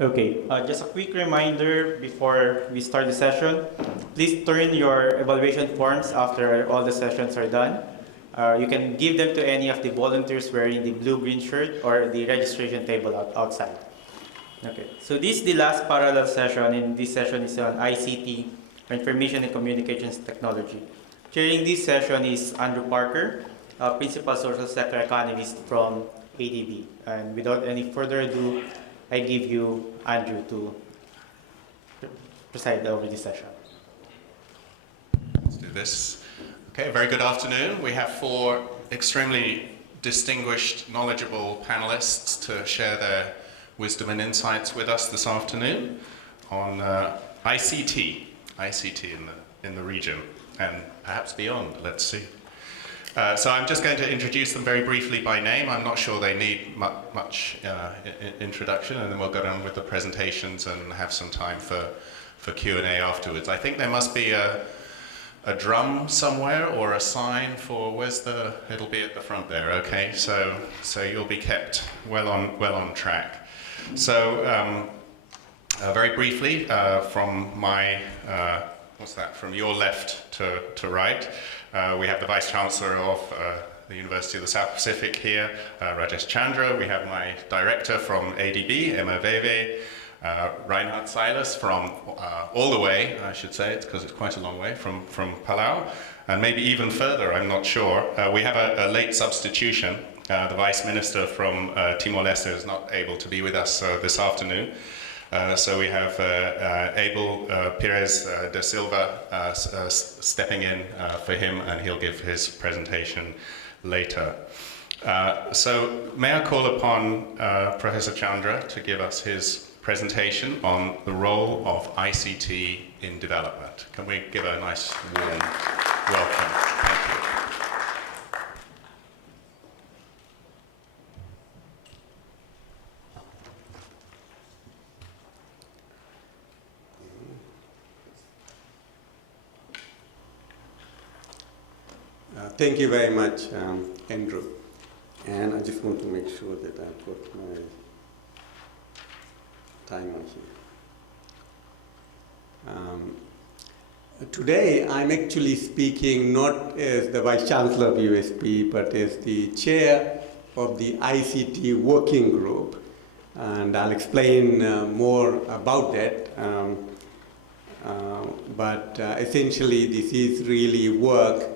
Okay, just a quick reminder before we start the session. Please turn your evaluation forms after all the sessions are done. You can give them to any of the volunteers wearing the blue-green shirt or the registration table outside. Okay, so this is the last parallel session, and this session is on ICT, Information and Communications Technology. Chairing this session is Andrew Parker, Principal Social Sector Economist from ADB. And without any further ado, I give you Andrew to preside over this session. Let's do this. Okay, very good afternoon. We have four extremely distinguished, knowledgeable panelists to share their wisdom and insights with us this afternoon on ICT in the region and perhaps beyond. Let's see. So I'm just going to introduce them very briefly by name. I'm not sure they need much introduction, and then we'll go on with the presentations and have some time for Q&A afterwards. I think there must be a drum somewhere or a sign for it'll be at the front there, okay? So you'll be kept well on track. So very briefly, from from your left to right, we have the Vice Chancellor of the University of the South Pacific here, Rajesh Chandra. We have my director from ADB, Veve, Rhinehart Silas from all the way, I should say, because it's quite a long way, from Palau, and maybe even further, I'm not sure. We have a late substitution. The Vice Minister from Timor-Leste is not able to be with us this afternoon. So we have Abel Perez de Silva stepping in for him, and he'll give his presentation later. So may I call upon Professor Chandra to give us his presentation on the role of ICT in development. Can we give a nice warm welcome? Thank you. Thank you very much, Andrew. And I just want to make sure that I've got my timer here. Today, I'm actually speaking not as the Vice Chancellor of USP, but as the Chair of the ICT Working Group. And I'll explain more about that. But essentially, this is really work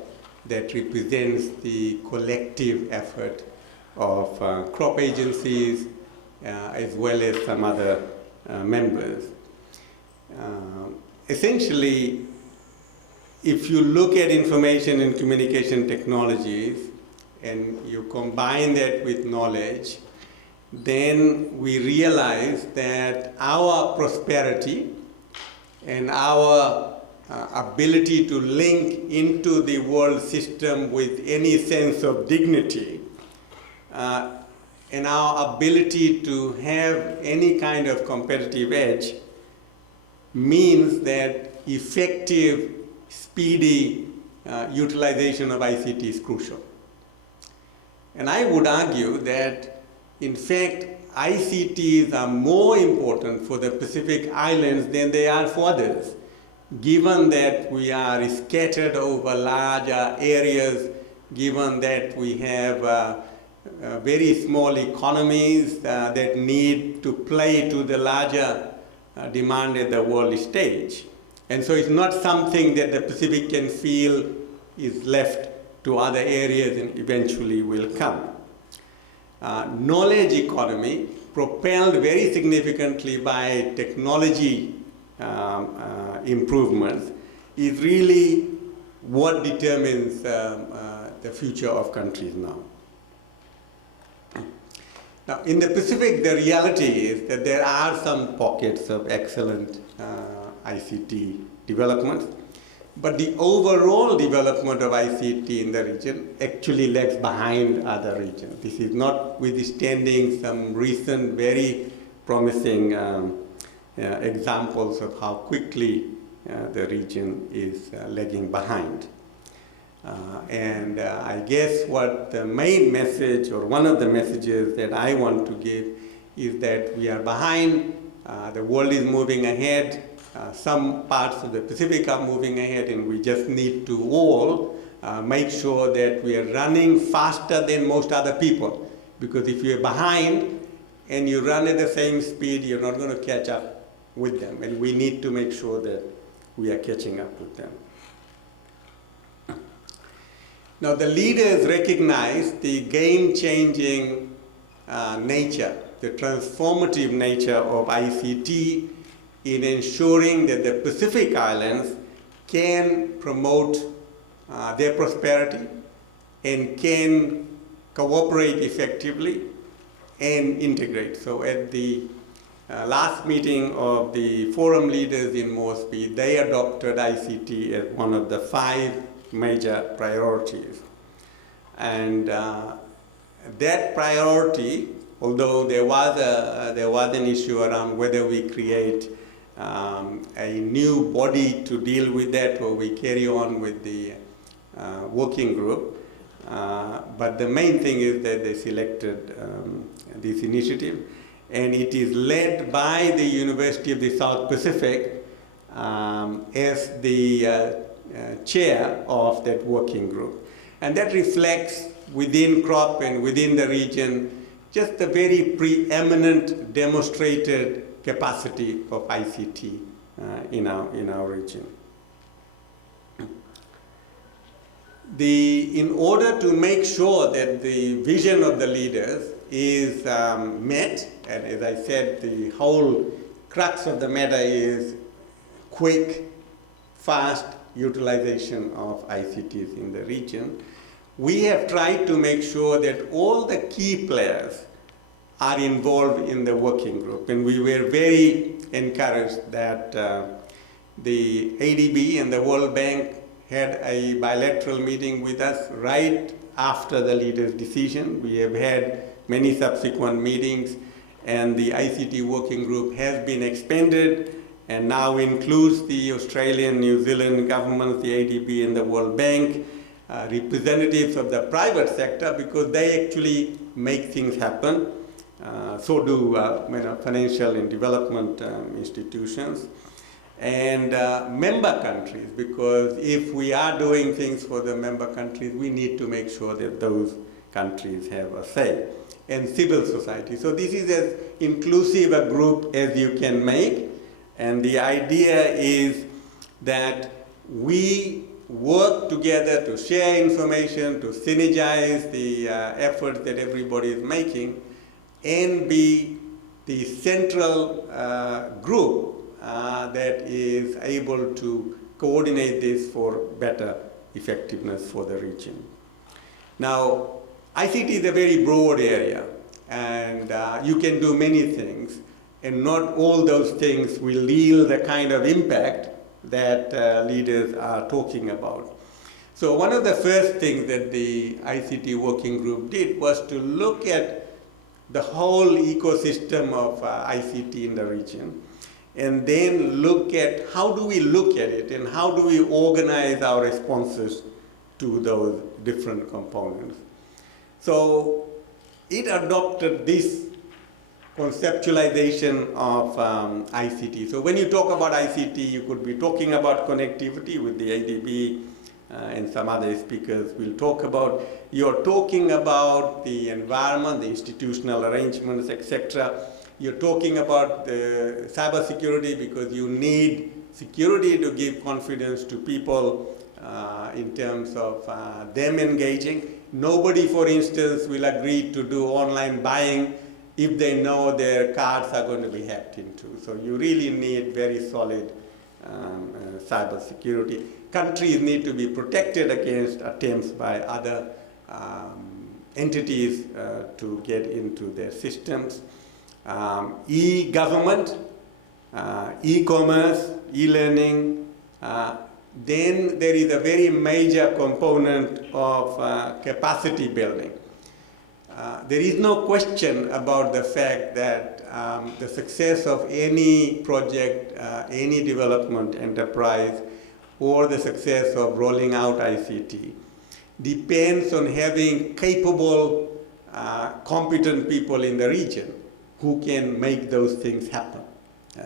that represents the collective effort of crop agencies as well as some other members. Essentially, if you look at information and communication technologies and you combine that with knowledge, then we realize that our prosperity and our ability to link into the world system with any sense of dignity and our ability to have any kind of competitive edge means that effective, speedy utilization of ICT is crucial. And I would argue that, in fact, ICTs are more important for the Pacific Islands than they are for others, given that we are scattered over larger areas, given that we have very small economies that need to play to the larger demand at the world stage. And so it's not something that the Pacific can feel is left to other areas and eventually will come. Knowledge economy, propelled very significantly by technology improvements, is really what determines the future of countries now. Now, in the Pacific, the reality is that there are some pockets of excellent ICT developments, but the overall development of ICT in the region actually lags behind other regions. This is notwithstanding some recent very promising examples of how quickly the region is lagging behind. And I guess what the main message, or one of the messages that I want to give, is that we are behind The world is moving ahead. Some parts of the Pacific are moving ahead, and we just need to all make sure that we are running faster than most other people. Because if you're behind and you run at the same speed, you're not going to catch up with them. And we need to make sure that we are catching up with them. Now, the leaders recognize the game-changing nature, the transformative nature of ICT in ensuring that the Pacific Islands can promote their prosperity and can cooperate effectively and integrate. So at the last meeting of the forum leaders in Moresby, they adopted ICT as one of the 5 major priorities. And that priority, although there was an issue around whether we create a new body to deal with that or we carry on with the working group, but the main thing is that they selected this initiative, and it is led by the University of the South Pacific as the chair of that working group. And that reflects within CROP and within the region just the very preeminent demonstrated capacity of ICT in our region. In order to make sure that the vision of the leaders is met, and as I said, the whole crux of the matter is quick, fast utilization of ICTs in the region, we have tried to make sure that all the key players are involved in the working group. And we were very encouraged that the ADB and the World Bank had a bilateral meeting with us right after the leaders' decision. We have had many subsequent meetings, and the ICT working group has been expanded and now includes the Australian, New Zealand governments, the ADB and the World Bank, representatives of the private sector, because they actually make things happen. So do financial and development institutions. And member countries, because if we are doing things for the member countries, we need to make sure that those countries have a say. And civil society. So this is as inclusive a group as you can make. And the idea is that we work together to share information, to synergize the efforts that everybody is making, and be the central group that is able to coordinate this for better effectiveness for the region. Now, ICT is a very broad area, and you can do many things, and not all those things will yield the kind of impact that leaders are talking about. So one of the first things that the ICT working group did was to look at the whole ecosystem of ICT in the region, and then look at how do we look at it and how do we organize our responses to those different components. So it adopted this conceptualization of ICT. So when you talk about ICT, you could be talking about connectivity with the ADB and some other speakers will talk about. You're talking about the environment, the institutional arrangements, etc. You're talking about the cybersecurity because you need security to give confidence to people in terms of them engaging. Nobody, for instance, will agree to do online buying if they know their cards are going to be hacked into. So you really need very solid cyber security. Countries need to be protected against attempts by other entities to get into their systems. E-government, e-commerce, e-learning. Then there is a very major component of capacity building. There is no question about the fact that the success of any project, any development enterprise, or the success of rolling out ICT depends on having capable, competent people in the region who can make those things happen.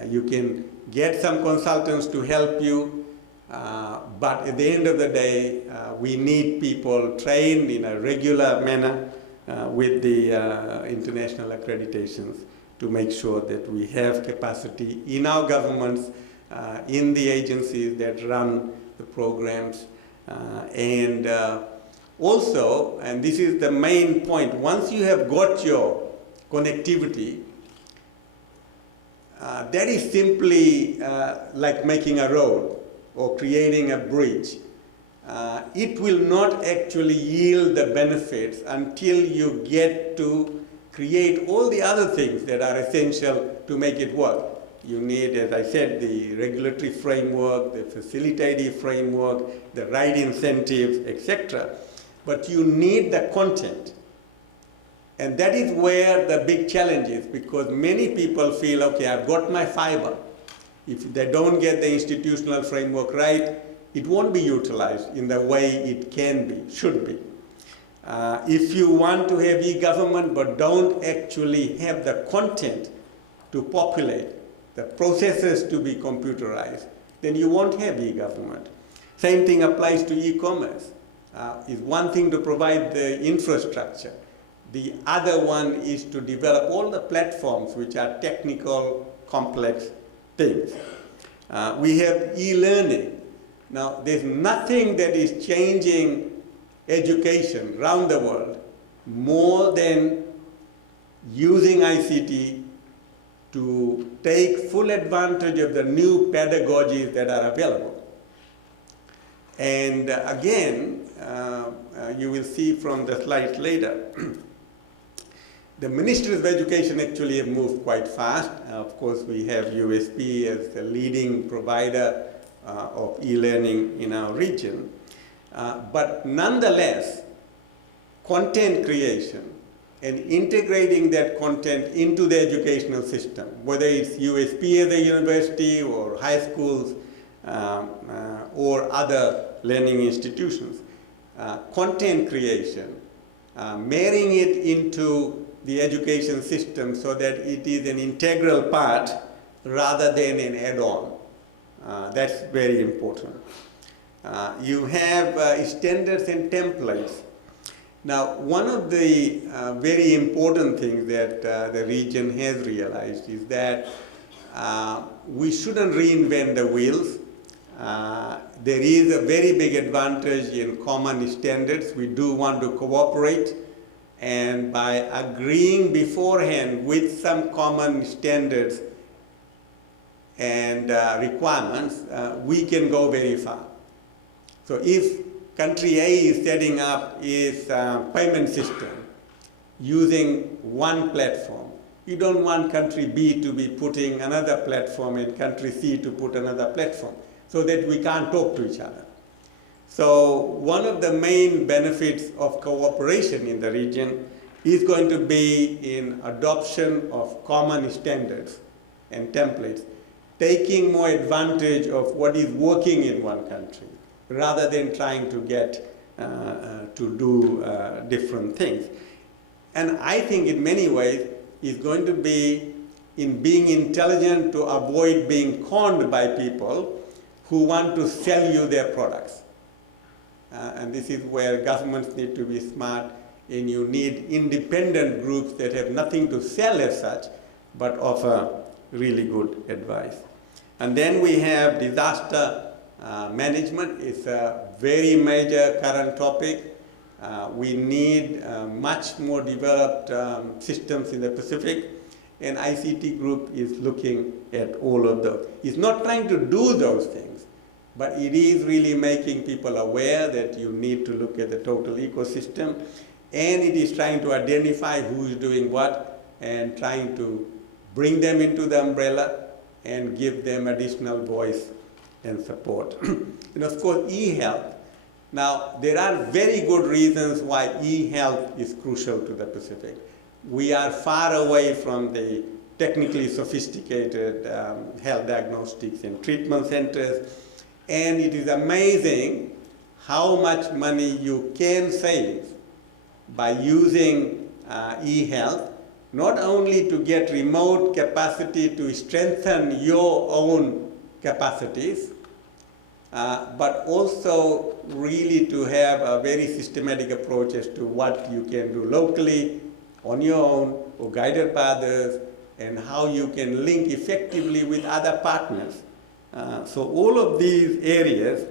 You can get some consultants to help you, but at the end of the day, we need people trained in a regular manner with the international accreditations to make sure that we have capacity in our governments, in the agencies that run the programs, and also, and this is the main point, once you have got your connectivity, that is simply like making a road or creating a bridge. It will not actually yield the benefits until you get to create all the other things that are essential to make it work. You need, as I said, the regulatory framework, the facilitative framework, the right incentives, etc. But you need the content. And that is where the big challenge is, because many people feel, okay, I've got my fiber. If they don't get the institutional framework right, it won't be utilized in the way it can be, should be. If you want to have e-government but don't actually have the content to populate, the processes to be computerized, then you won't have e-government. Same thing applies to e-commerce. It's one thing to provide the infrastructure. The other one is to develop all the platforms which are technical, complex things. We have e-learning. Now, there's nothing that is changing education around the world more than using ICT to take full advantage of the new pedagogies that are available. And again, you will see from the slides later, the Ministries of Education actually have moved quite fast. Of course, we have USP as the leading provider of e-learning in our region. But nonetheless, content creation and integrating that content into the educational system, whether it's USP at the university or high schools or other learning institutions, content creation, marrying it into the education system so that it is an integral part rather than an add-on. That's very important. You have standards and templates. Now, one of the very important things that the region has realized is that we shouldn't reinvent the wheels. There is a very big advantage in common standards. We do want to cooperate, and by agreeing beforehand with some common standards and requirements, we can go very far. So if country A is setting up its payment system using one platform, you don't want country B to be putting another platform and country C to put another platform, so that we can't talk to each other. So one of the main benefits of cooperation in the region is going to be in adoption of common standards and templates, taking more advantage of what is working in one country, rather than trying to get to do different things. And I think in many ways it's going to be in being intelligent to avoid being conned by people who want to sell you their products. And this is where governments need to be smart, and you need independent groups that have nothing to sell as such, but offer really good advice. And then we have disaster management. Is a very major current topic. We need much more developed systems in the Pacific, and ICT group is looking at all of those. It's not trying to do those things, but it is really making people aware that you need to look at the total ecosystem, and it is trying to identify who is doing what and trying to bring them into the umbrella and give them additional voice and support. And of course, e-health. Now, there are very good reasons why e-health is crucial to the Pacific. We are far away from the technically sophisticated health diagnostics and treatment centers, and it is amazing how much money you can save by using e-health not only to get remote capacity to strengthen your own capacities, but also really to have a very systematic approach as to what you can do locally, on your own, or guided by others, and how you can link effectively with other partners. So all of these areas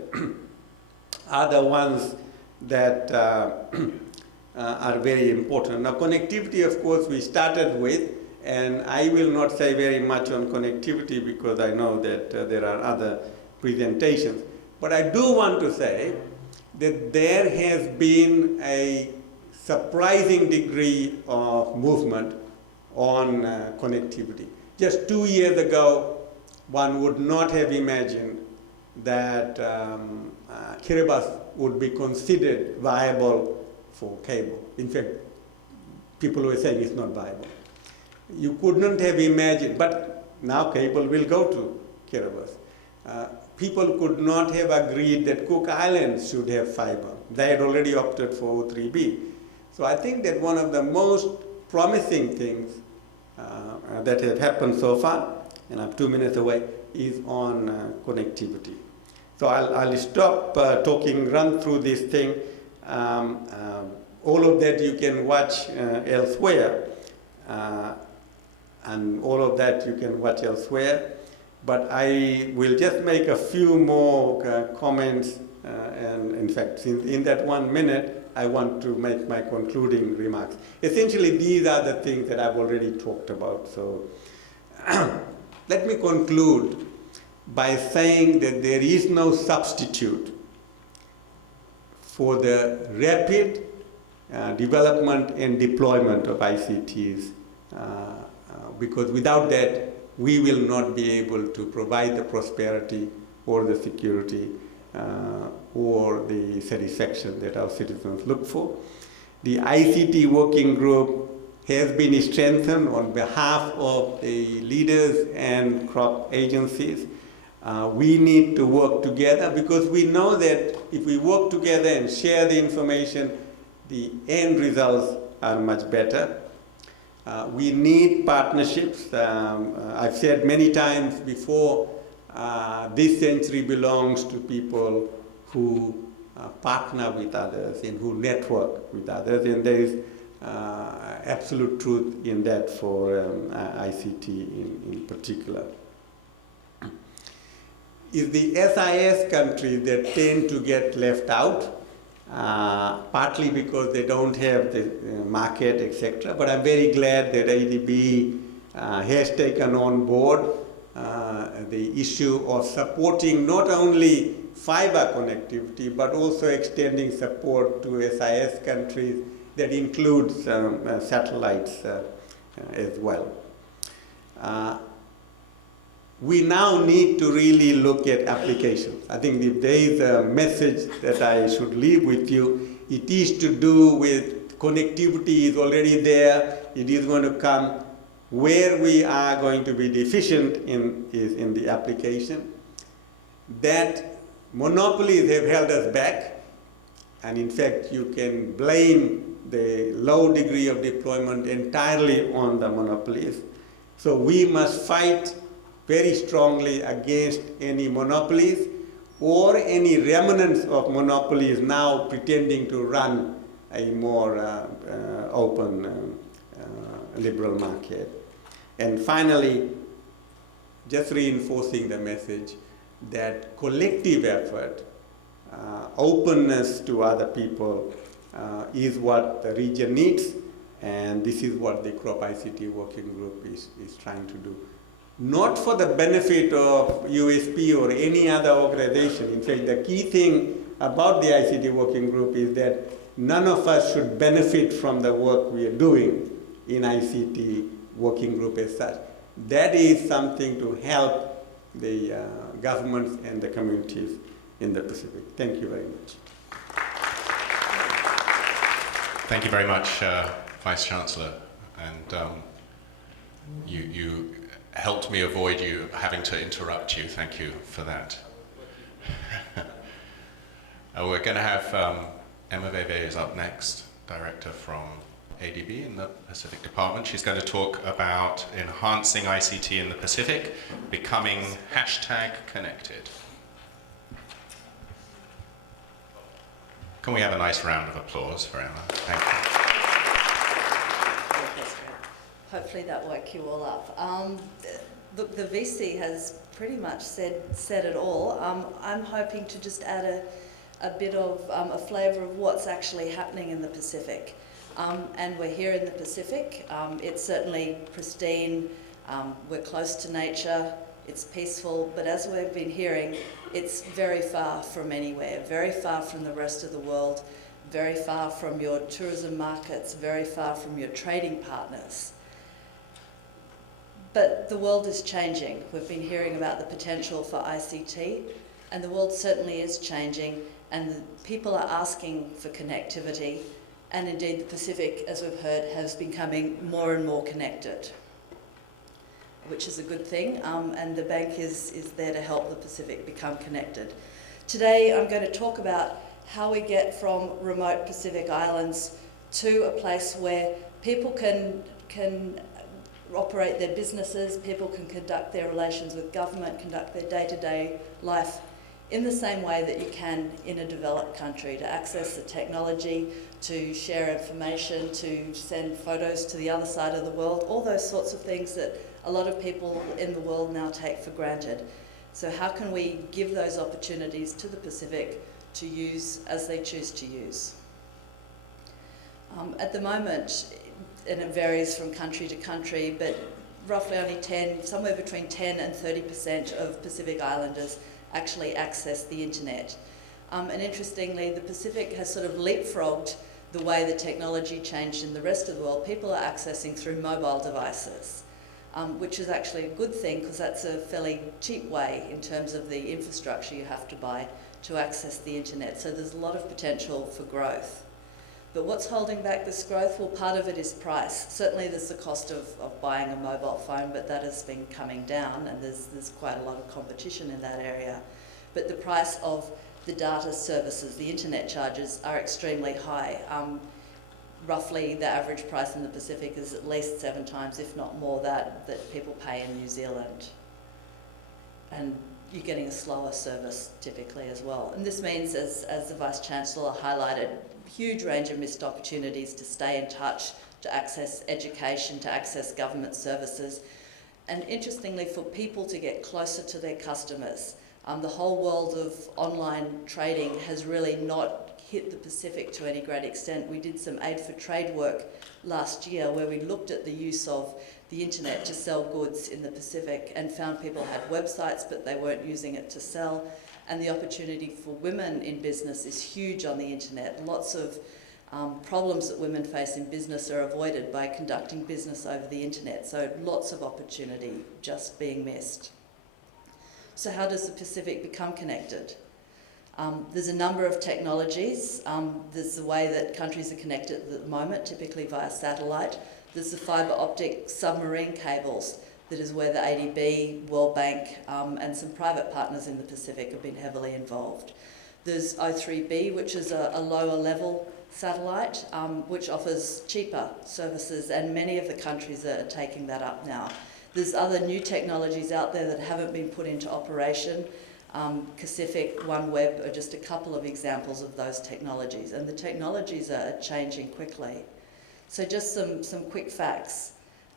are the ones that are very important. Now connectivity, of course, we started with, and I will not say very much on connectivity because I know that there are other presentations. But I do want to say that there has been a surprising degree of movement on connectivity. Just 2 years ago, one would not have imagined that Kiribati would be considered viable for cable. In fact, people were saying it's not viable. You couldn't have imagined, but now cable will go to Kiribati. People could not have agreed that Cook Islands should have fiber. They had already opted for O3B. So I think that one of the most promising things that have happened so far, and I'm 2 minutes away, is on connectivity. So I'll stop talking, run through this thing. All of that you can watch elsewhere, and all of that you can watch elsewhere. But I will just make a few more comments, and in fact, in that 1 minute, I want to make my concluding remarks. Essentially, these are the things that I've already talked about. So let me conclude by saying that there is no substitute for the rapid development and deployment of ICTs, because without that, we will not be able to provide the prosperity or the security or the satisfaction that our citizens look for. The ICT working group has been strengthened on behalf of the leaders and crop agencies. We need to work together because we know that if we work together and share the information, the end results are much better. We need partnerships. I've said many times before, this century belongs to people who partner with others and who network with others, and there is absolute truth in that for ICT in particular. It's the SIS countries that tend to get left out, partly because they don't have the market, etc. But I'm very glad that ADB has taken on board the issue of supporting not only fiber connectivity, but also extending support to SIS countries that includes satellites as well. We now need to really look at applications. I think if there is a message that I should leave with you, it is to do with connectivity is already there, it is going to come. Where we are going to be deficient is in the application. That monopolies have held us back, and in fact you can blame the low degree of deployment entirely on the monopolies. So we must fight very strongly against any monopolies or any remnants of monopolies now pretending to run a more open liberal market. And finally, just reinforcing the message that collective effort, openness to other people is what the region needs, and this is what the Crop ICT Working Group is trying to do. Not for the benefit of USP or any other organization. In fact, the key thing about the ICT Working Group is that none of us should benefit from the work we are doing in ICT Working Group as such. That is something to help the governments and the communities in the Pacific. Thank you very much. Thank you very much, Vice Chancellor. And you helped me avoid you having to interrupt you. Thank you for that. We're going to have Emma Veve is up next, Director from ADB in the Pacific Department. She's going to talk about enhancing ICT in the Pacific, becoming #connected. Can we have a nice round of applause for Emma? Thank you. Hopefully that woke you all up. The VC has pretty much said it all. I'm hoping to just add a bit of a flavour of what's actually happening in the Pacific. And we're here in the Pacific. It's certainly pristine. We're close to nature. It's peaceful. But as we've been hearing, it's very far from anywhere, very far from the rest of the world, very far from your tourism markets, very far from your trading partners. But the world is changing. We've been hearing about the potential for ICT, and the world certainly is changing, and people are asking for connectivity, and indeed the Pacific, as we've heard, has becoming more and more connected, which is a good thing, and the bank is there to help the Pacific become connected. Today I'm going to talk about how we get from remote Pacific islands to a place where people can operate their businesses, people can conduct their relations with government, conduct their day-to-day life in the same way that you can in a developed country, to access the technology, to share information, to send photos to the other side of the world, all those sorts of things that a lot of people in the world now take for granted. So how can we give those opportunities to the Pacific to use as they choose to use? At the moment, and it varies from country to country, but roughly only somewhere between 10 and 30% of Pacific Islanders actually access the internet. And interestingly, the Pacific has sort of leapfrogged the way the technology changed in the rest of the world. People are accessing through mobile devices, which is actually a good thing because that's a fairly cheap way in terms of the infrastructure you have to buy to access the internet. So there's a lot of potential for growth. But what's holding back this growth? Well, part of it is price. Certainly there's the cost of buying a mobile phone, but that has been coming down, and there's quite a lot of competition in that area. But the price of the data services, the internet charges, are extremely high. Roughly the average price in the Pacific is at least 7 times, if not more, that people pay in New Zealand. And you're getting a slower service typically as well. And this means, as the Vice-Chancellor highlighted, huge range of missed opportunities to stay in touch, to access education, to access government services, and interestingly for people to get closer to their customers. The whole world of online trading has really not hit the Pacific to any great extent. We did some aid for trade work last year where we looked at the use of the internet to sell goods in the Pacific and found people had websites but they weren't using it to sell. And the opportunity for women in business is huge on the internet. Lots of problems that women face in business are avoided by conducting business over the internet. So lots of opportunity just being missed. So how does the Pacific become connected? There's a number of technologies. There's the way that countries are connected at the moment, typically via satellite. There's the fibre optic submarine cables. That is where the ADB, World Bank, and some private partners in the Pacific have been heavily involved. There's O3B, which is a lower level satellite, which offers cheaper services, and many of the countries are taking that up now. There's other new technologies out there that haven't been put into operation. Pacific, OneWeb are just a couple of examples of those technologies, and the technologies are changing quickly. So just some quick facts.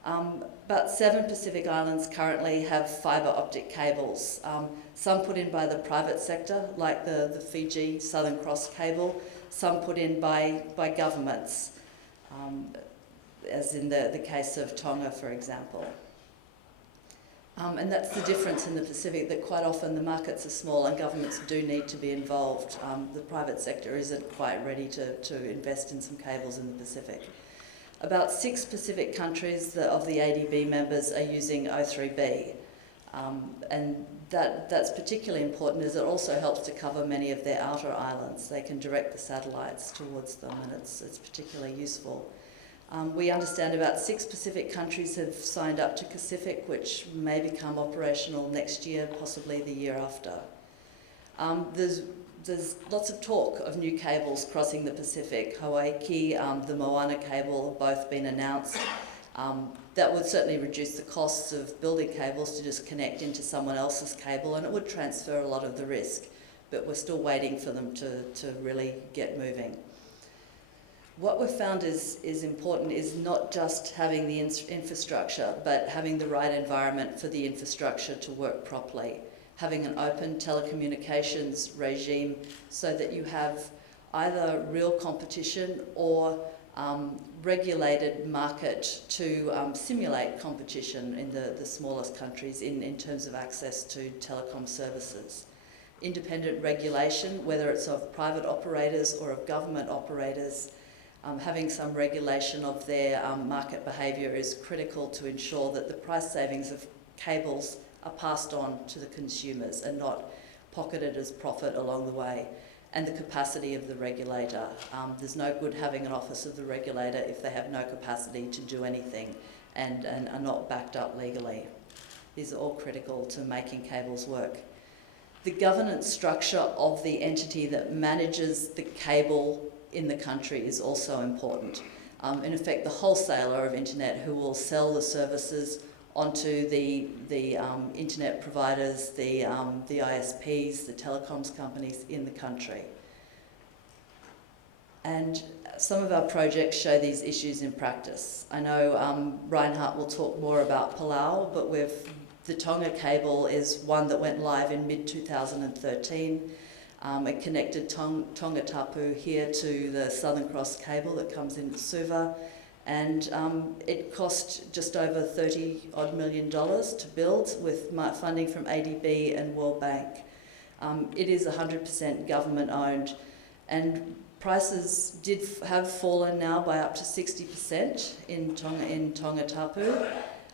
About 7 Pacific islands currently have fibre optic cables, some put in by the private sector, like the Fiji Southern Cross cable, some put in by governments, as in the case of Tonga, for example. And that's the difference in the Pacific, that quite often the markets are small and governments do need to be involved. The private sector isn't quite ready to invest in some cables in the Pacific. About 6 Pacific countries of the ADB members are using O3B, and that's particularly important as it also helps to cover many of their outer islands. They can direct the satellites towards them, and it's particularly useful. We understand about 6 Pacific countries have signed up to Pacific, which may become operational next year, possibly the year after. There's lots of talk of new cables crossing the Pacific. Hawaii, the Moana cable have both been announced. That would certainly reduce the costs of building cables to just connect into someone else's cable, and it would transfer a lot of the risk, but we're still waiting for them to really get moving. What we've found is important is not just having the infrastructure, but having the right environment for the infrastructure to work properly. Having an open telecommunications regime so that you have either real competition or regulated market to simulate competition in the smallest countries in terms of access to telecom services. Independent regulation, whether it's of private operators or of government operators, having some regulation of their market behaviour is critical to ensure that the price savings of cables are passed on to the consumers and not pocketed as profit along the way. And the capacity of the regulator. There's no good having an office of the regulator if they have no capacity to do anything and are not backed up legally. These are all critical to making cables work. The governance structure of the entity that manages the cable in the country is also important. In effect, the wholesaler of internet who will sell the services onto the internet providers, the ISPs, the telecoms companies in the country. And some of our projects show these issues in practice. I know Rhinehart will talk more about Palau, but the Tonga cable is one that went live in mid-2013. It connected Tonga Tapu here to the Southern Cross cable that comes into Suva. And it cost just over $30 million to build with funding from ADB and World Bank. It is 100% government owned, and prices have fallen now by up to 60% in Tonga Tapu,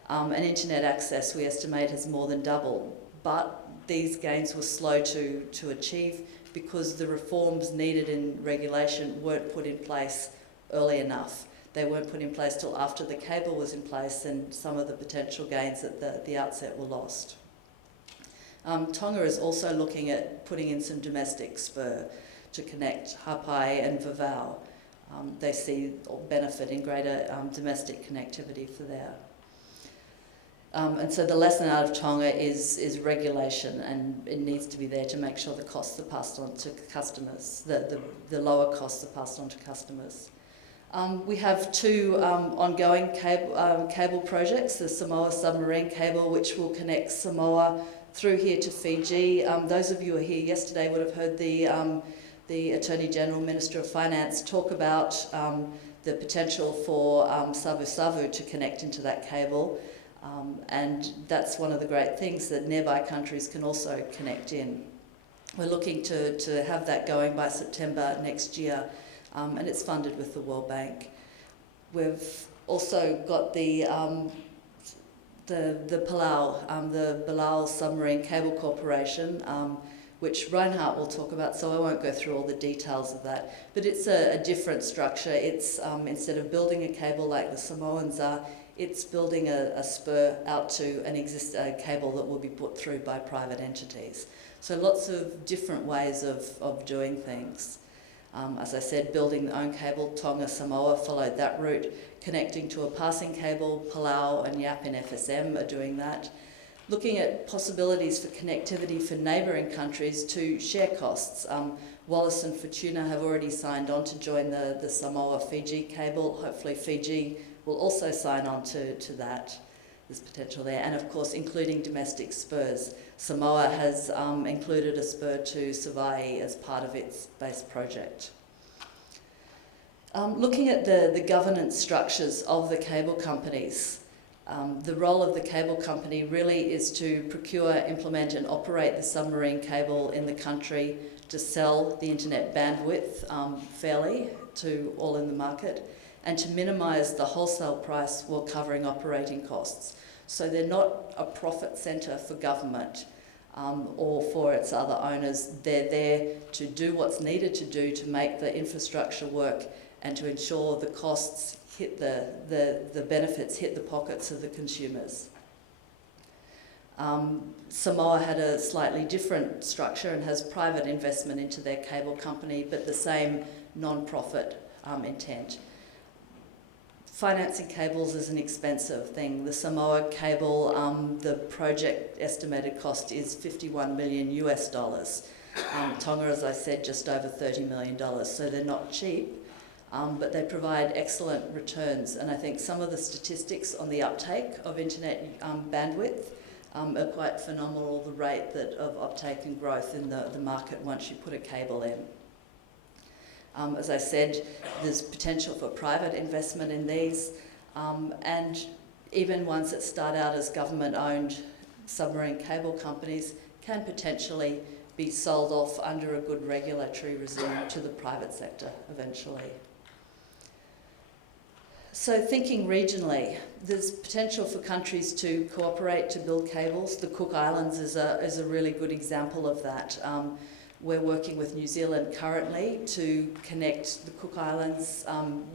and internet access we estimate has more than doubled. But these gains were slow to achieve because the reforms needed in regulation weren't put in place early enough. They weren't put in place till after the cable was in place, and some of the potential gains at the outset were lost. Tonga is also looking at putting in some domestic spur to connect Hapai and Veve. They see benefit in greater domestic connectivity for there. And so the lesson out of Tonga is regulation, and it needs to be there to make sure the costs are passed on to customers, the lower costs are passed on to customers. We have two ongoing cable projects, the Samoa submarine cable, which will connect Samoa through here to Fiji. Those of you who were here yesterday would have heard the Attorney General, Minister of Finance, talk about the potential for Savu to connect into that cable. And that's one of the great things that nearby countries can also connect in. We're looking to have that going by September next year. And it's funded with the World Bank. We've also got the Palau, the Palau Submarine Cable Corporation, which Rhinehart will talk about, so I won't go through all the details of that. But it's a different structure. It's instead of building a cable like the Samoans are, it's building a spur out to a cable that will be put through by private entities. So lots of different ways of doing things. As I said, building their own cable, Tonga, Samoa followed that route. Connecting to a passing cable, Palau and Yap in FSM are doing that. Looking at possibilities for connectivity for neighbouring countries to share costs. Wallis and Fortuna have already signed on to join the Samoa-Fiji cable. Hopefully Fiji will also sign on to that. There's potential there. And of course, including domestic spurs. Samoa has included a spur to Savai'i as part of its base project. Looking at the governance structures of the cable companies, the role of the cable company really is to procure, implement and operate the submarine cable in the country, to sell the internet bandwidth fairly to all in the market, and to minimise the wholesale price while covering operating costs. So they're not a profit centre for government or for its other owners. They're there to do what's needed to do to make the infrastructure work and to ensure the costs hit the benefits hit the pockets of the consumers. Samoa had a slightly different structure and has private investment into their cable company, but the same non-profit intent. Financing cables is an expensive thing. The Samoa cable, the project estimated cost is $51 million US. Tonga, as I said, just over $30 million, so they're not cheap, but they provide excellent returns. And I think some of the statistics on the uptake of internet bandwidth are quite phenomenal, the rate of uptake and growth in the market once you put a cable in. As I said, there's potential for private investment in these, and even ones that start out as government-owned submarine cable companies can potentially be sold off under a good regulatory regime to the private sector eventually. So thinking regionally, there's potential for countries to cooperate to build cables. The Cook Islands is a really good example of that. We're working with New Zealand currently to connect the Cook Islands.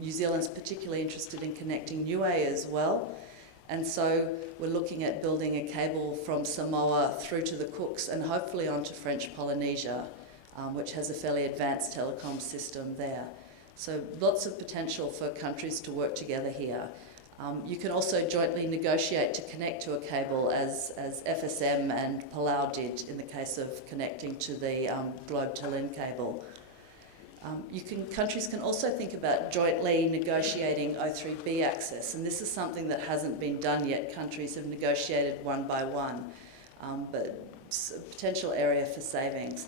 New Zealand's particularly interested in connecting Niue as well. And so we're looking at building a cable from Samoa through to the Cooks and hopefully onto French Polynesia, which has a fairly advanced telecom system there. So lots of potential for countries to work together here. You can also jointly negotiate to connect to a cable as FSM and Palau did in the case of connecting to the Globe Tallinn cable. Countries can also think about jointly negotiating O3B access, and this is something that hasn't been done yet. Countries have negotiated one by one, but it's a potential area for savings.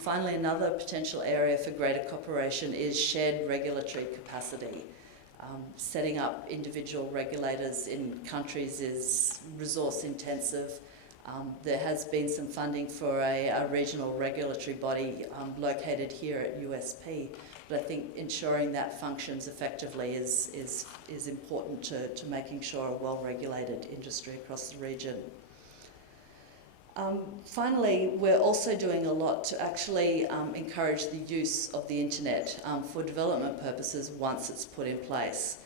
Finally, another potential area for greater cooperation is shared regulatory capacity. Setting up individual regulators in countries is resource intensive. There has been some funding for a regional regulatory body located here at USP, but I think ensuring that functions effectively is important to making sure a well-regulated industry across the region. Finally, we're also doing a lot to actually encourage the use of the internet for development purposes once it's put in place.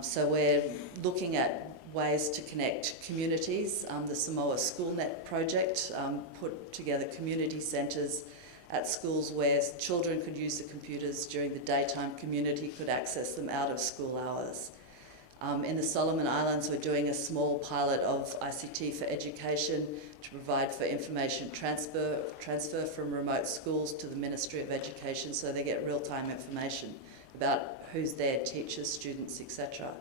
So we're looking at ways to connect communities. The Samoa SchoolNet project put together community centres at schools where children could use the computers during the daytime, community could access them out of school hours. In the Solomon Islands, we're doing a small pilot of ICT for education to provide for information transfer from remote schools to the Ministry of Education so they get real-time information about who's there, teachers, students, etc.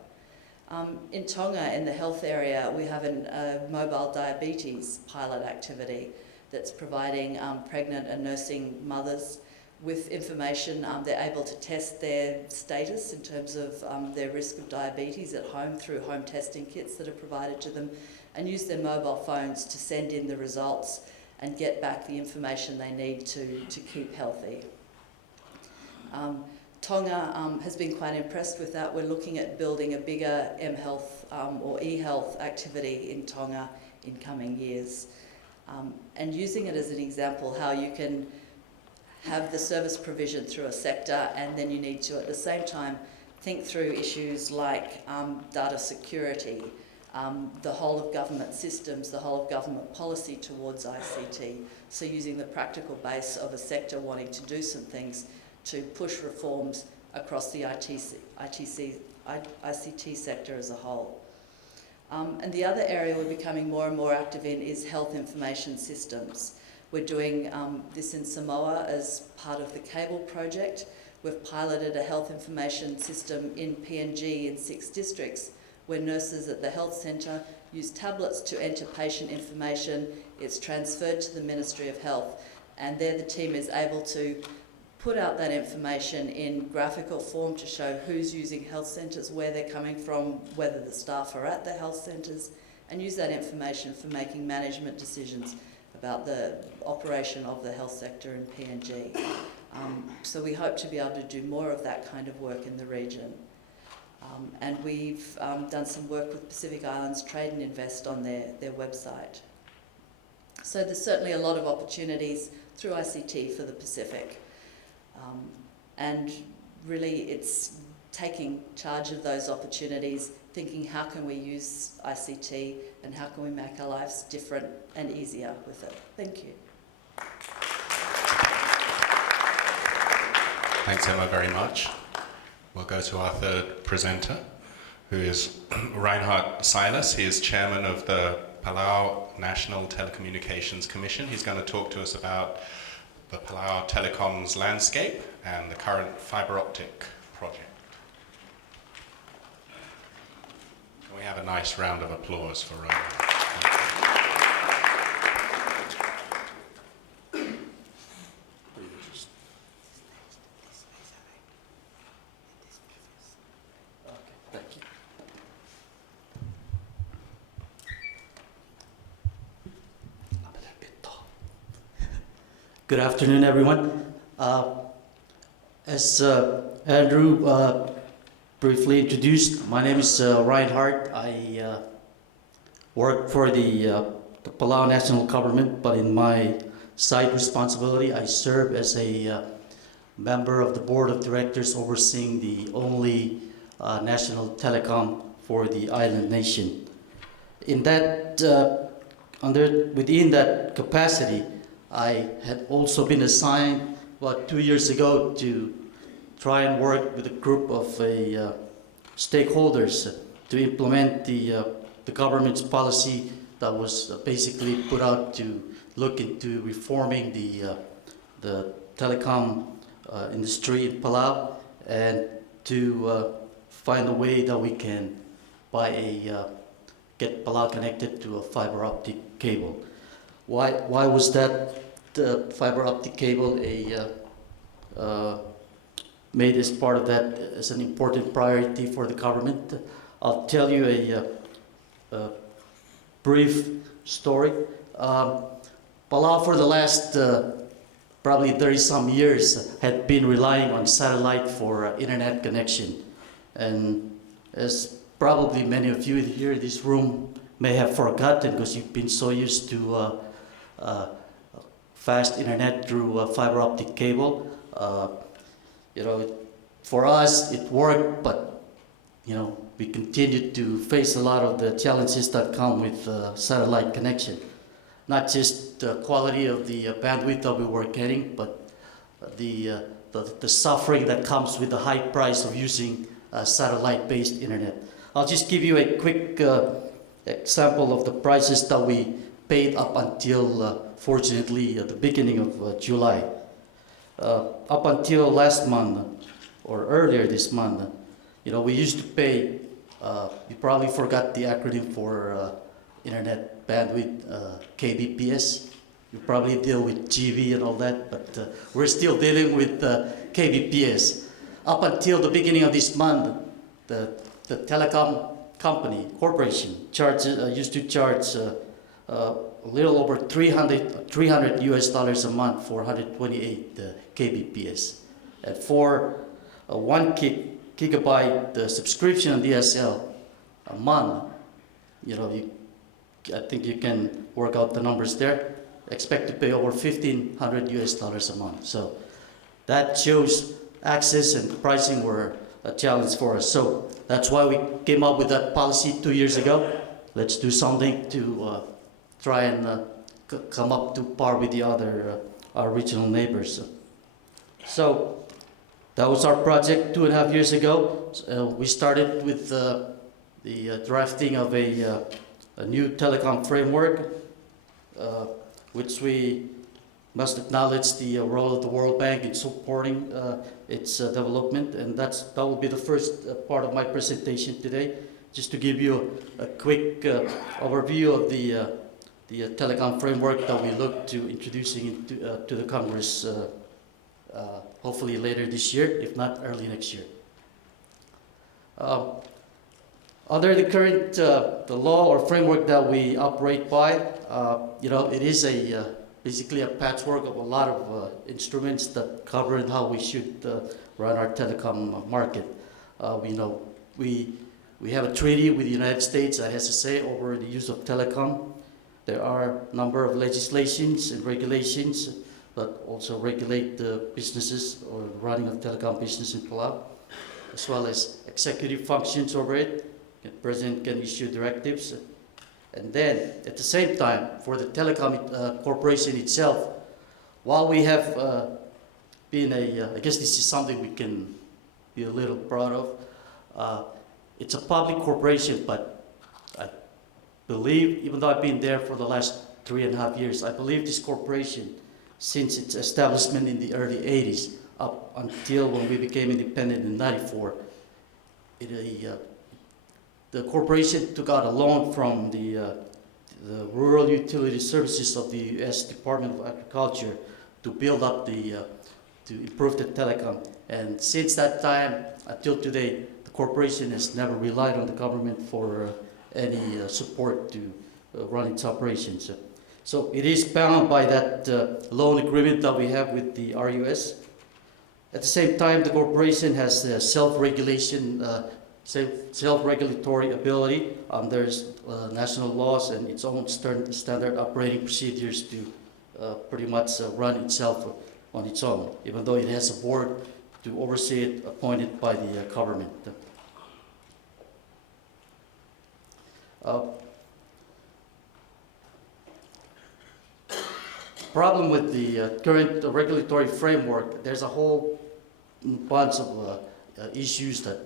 In Tonga, in the health area, we have a mobile diabetes pilot activity that's providing pregnant and nursing mothers with information. They're able to test their status in terms of their risk of diabetes at home through home testing kits that are provided to them, and use their mobile phones to send in the results and get back the information they need to keep healthy. Tonga has been quite impressed with that. We're looking at building a bigger mHealth or eHealth activity in Tonga in coming years, and using it as an example how you can have the service provision through a sector, and then you need to at the same time think through issues like data security, the whole of government systems, the whole of government policy towards ICT. So using the practical base of a sector wanting to do some things to push reforms across the ICT sector as a whole. And the other area we're becoming more and more active in is health information systems. We're doing this in Samoa as part of the cable project. We've piloted a health information system in PNG in 6 districts where nurses at the health centre use tablets to enter patient information. It's transferred to the Ministry of Health, and there the team is able to put out that information in graphical form to show who's using health centres, where they're coming from, whether the staff are at the health centres, and use that information for making management decisions about the operation of the health sector in PNG. So we hope to be able to do more of that kind of work in the region. And we've done some work with Pacific Islands Trade and Invest on their website. So there's certainly a lot of opportunities through ICT for the Pacific. And really it's taking charge of those opportunities, thinking how can we use ICT and how can we make our lives different and easier with it. Thank you. Thanks, Emma, very much. We'll go to our third presenter, who is Rhinehart Silas. He is chairman of the Palau National Telecommunications Commission. He's going to talk to us about the Palau Telecomm's landscape and the current fiber optic project. Can we have a nice round of applause for Rhinehart? Good afternoon, everyone. As Andrew briefly introduced, my name is Rhinehart. I work for the Palau National Government, but in my side responsibility, I serve as a member of the board of directors overseeing the only national telecom for the island nation. In that, within that capacity, I had also been assigned about 2 years ago to try and work with a group of stakeholders to implement the government's policy that was basically put out to look into reforming the telecom industry in Palau and to find a way that we can get Palau connected to a fiber optic cable. Why was that fiber optic cable made as part of that as an important priority for the government? I'll tell you a brief story. Palau for the last probably 30-some years had been relying on satellite for internet connection. And as probably many of you here in this room may have forgotten because you've been so used to fast internet through fiber optic cable. For us it worked, but we continued to face a lot of the challenges that come with satellite connection. Not just the quality of the bandwidth that we were getting, but the suffering that comes with the high price of using satellite-based internet. I'll just give you a quick example of the prices that we paid up until, fortunately, the beginning of July. Up until last month, or earlier this month, we used to pay, you probably forgot the acronym for internet bandwidth, kbps. You probably deal with GB and all that, but we're still dealing with kbps. Up until the beginning of this month, the telecom company, corporation, used to charge a little over $300 US a month for 128 kbps. And for a 1 gigabyte subscription on DSL a month, I think you can work out the numbers there. Expect to pay over $1,500 US a month. So that shows access and pricing were a challenge for us. So that's why we came up with that policy 2 years ago. Let's do something to try and come up to par with the other our regional neighbors. So that was our project 2.5 years ago. We started with the drafting of a new telecom framework, which we must acknowledge the role of the World Bank in supporting its development, and that will be the first part of my presentation today, just to give you a quick overview of the telecom framework that we look to introducing to the Congress hopefully later this year, if not early next year. Under the current the law or framework that we operate by, it is basically a patchwork of a lot of instruments that cover how we should run our telecom market. We have a treaty with the United States that has a say over the use of telecom. There are a number of legislations and regulations that also regulate the businesses or the running of telecom business in Palau, as well as executive functions over it. The president can issue directives. And then, at the same time, for the telecom corporation itself, while we have been I guess this is something we can be a little proud of. It's a public corporation, but I believe, even though I've been there for the last 3.5 years, I believe this corporation, since its establishment in the early 80s, up until when we became independent in 94, the corporation took out a loan from the Rural Utility Services of the U.S. Department of Agriculture to build up to improve the telecom. And since that time until today, the corporation has never relied on the government for any support to run its operations. So it is bound by that loan agreement that we have with the RUS. At the same time, the corporation has self-regulatory ability. There's national laws and its own standard operating procedures to pretty much run itself on its own, even though it has a board to oversee it appointed by the government. Problem with the current regulatory framework, there's a whole bunch of issues that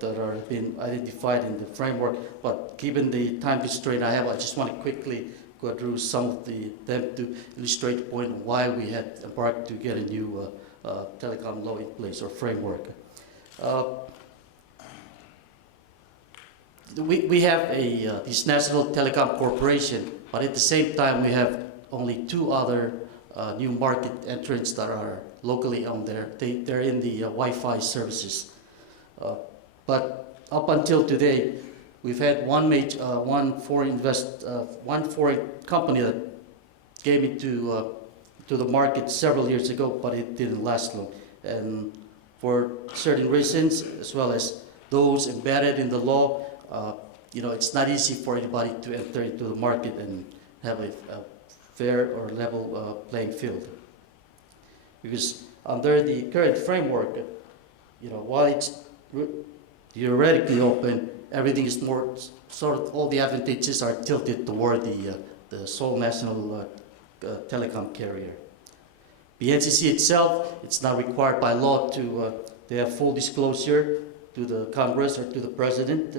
that are being identified in the framework. But given the time constraint I have, I just want to quickly go through some of them to illustrate the point of why we had embarked to get a new telecom law in place or framework. We have this National Telecom Corporation, but at the same time we have only 2 other new market entrants that are locally on there. They're in the Wi-Fi services. But up until today, we've had one foreign company that came into to the market several years ago, but it didn't last long. And for certain reasons, as well as those embedded in the law, it's not easy for anybody to enter into the market and have a fair or level playing field. Because under the current framework, while it's theoretically open, everything is more sort of, all the advantages are tilted toward the sole national telecom carrier. The NCC itself, it's not required by law to have full disclosure to the Congress or to the President.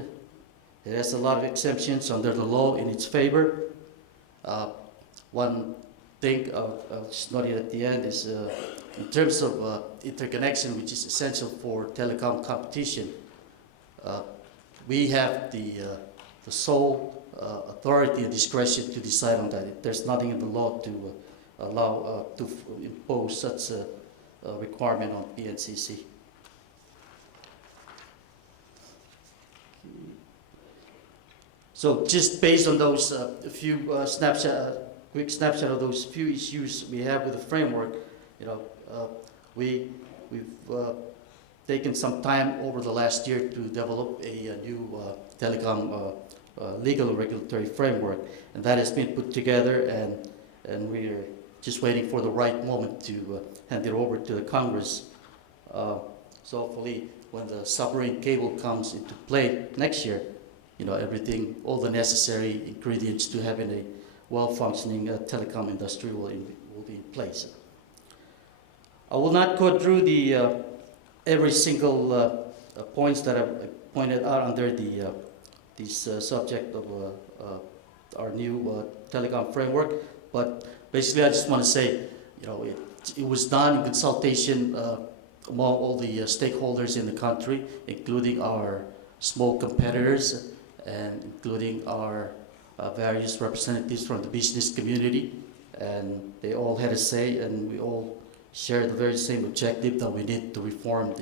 It has a lot of exemptions under the law in its favor. One thing I'll just note it at the end is in terms of interconnection, which is essential for telecom competition, we have the sole authority and discretion to decide on that. There's nothing in the law to allow to impose such a requirement on PNCC. So just based on those quick snapshot of those few issues we have with the framework, we've taken some time over the last year to develop a new telecom legal and regulatory framework, and that has been put together, and we are just waiting for the right moment to hand it over to the Congress. So hopefully, when the submarine cable comes into play next year, everything, all the necessary ingredients to having a well-functioning telecom industry will be in place. I will not go through the every single points that I pointed out under this subject of our new telecom framework, but basically I just want to say, it was done in consultation among all the stakeholders in the country, including our small competitors and including our various representatives from the business community, and they all had a say, and we all share the very same objective that we need to reform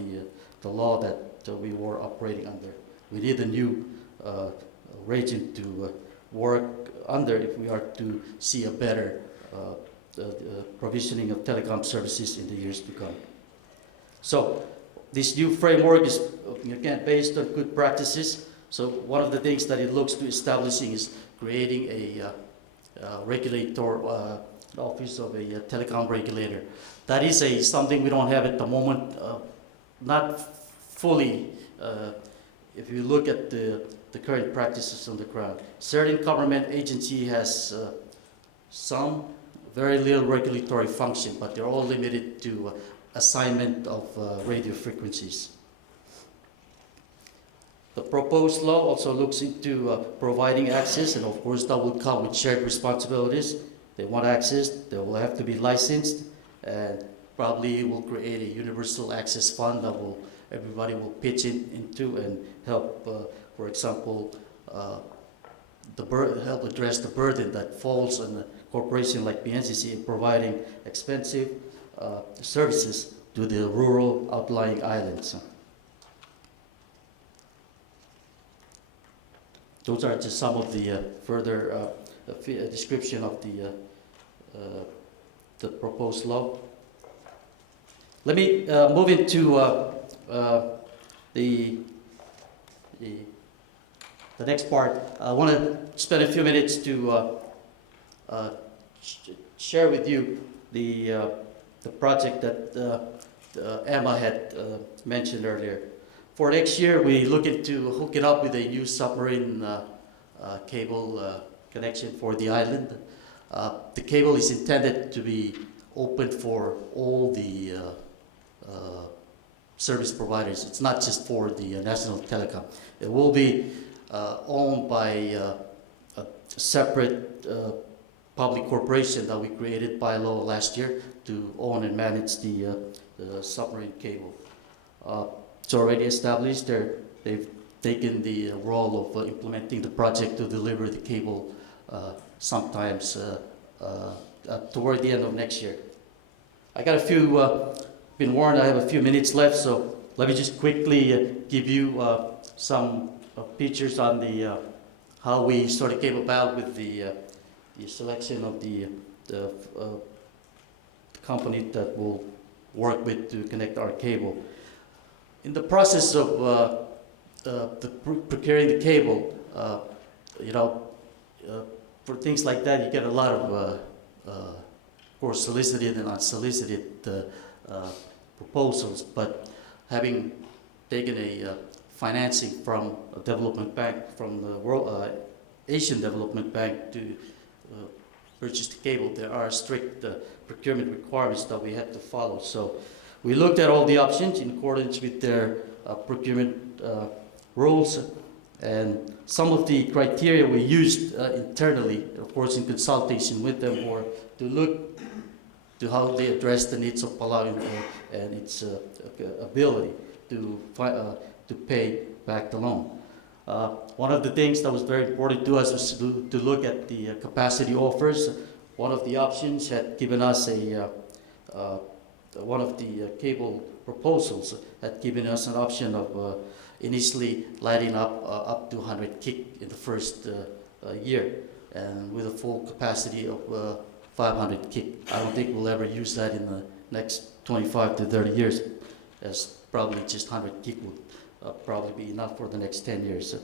the law that we were operating under. We need a new regime to work under if we are to see a better provisioning of telecom services in the years to come. So this new framework is again based on good practices. So one of the things that it looks to establishing is creating a regulator, office of a telecom regulator. That is something we don't have at the moment, not fully. If you look at the the current practices on the ground. Certain government agency has some very little regulatory function, but they're all limited to assignment of radio frequencies. The proposed law also looks into providing access, and of course that will come with shared responsibilities. They want access, they will have to be licensed, and probably will create a universal access fund that everybody will pitch into and help, for example, help address the burden that falls on a corporation like PNCC in providing expensive services to the rural outlying islands. Those are just some of the further description of the proposed law. Let me move into the next part. I want to spend a few minutes to share with you the project that Emma had mentioned earlier. For next year, we look into hooking up with a new submarine cable connection for the island. The cable is intended to be open for all the service providers. It's not just for the national telecom. It will be owned by a separate public corporation that we created by law last year to own and manage the submarine cable. It's already established. They've taken the role of implementing the project to deliver the cable sometimes toward the end of next year. I got a few, been warned I have a few minutes left, so let me just quickly give you some pictures on the how we sort of came about with the selection of the company that will work with to connect our cable. In the process of procuring the cable, for things like that, you get a lot of course, solicited and unsolicited proposals. But having taken a financing from a development bank, from the Asian Development Bank to purchase the cable, there are strict procurement requirements that we had to follow. So we looked at all the options in accordance with their procurement rules, and some of the criteria we used internally, of course in consultation with them, were to look to how they address the needs of Palau and its ability to pay back the loan. One of the things that was very important to us was to look at the capacity offers. One of the options had given us one of the cable proposals had given us an option of initially lighting up to 100 kik in the first year, and with a full capacity of 500 kik. I don't think we'll ever use that in the next 25 to 30 years, as probably just 100 kik would probably be enough for the next 10 years.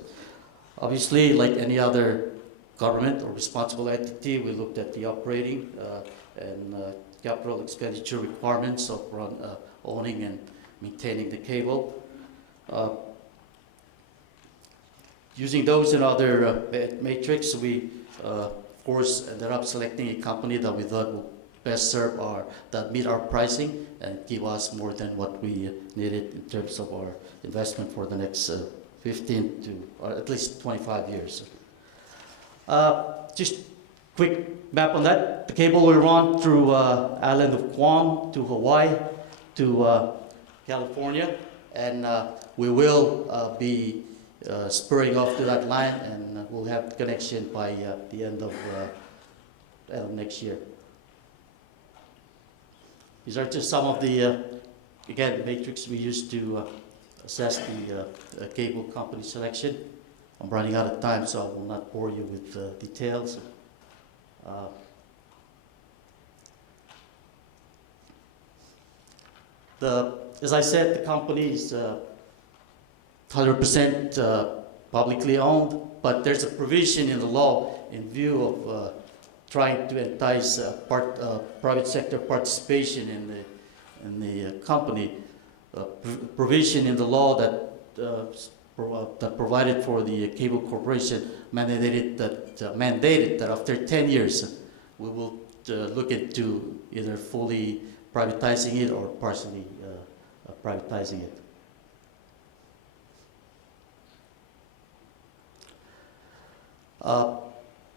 Obviously, like any other government or responsible entity, we looked at the operating and capital expenditure requirements of owning and maintaining the cable. Using those and other matrix, we of course ended up selecting a company that we thought would best serve that meet our pricing and give us more than what we needed in terms of our investment for the next 15 to or at least 25 years. Just quick map on that. The cable will run through island of Guam to Hawaii to California, and we will be spurring off to that line, and we'll have connection by the end of next year. These are just some of the, again, matrix we used to assess the cable company selection. I'm running out of time, so I will not bore you with details. As I said, the company is 100% publicly owned, but there's a provision in the law in view of trying to entice private sector participation in the company. Provision in the law that that provided for the cable corporation mandated that after 10 years we will look into either fully privatizing it or partially privatizing it.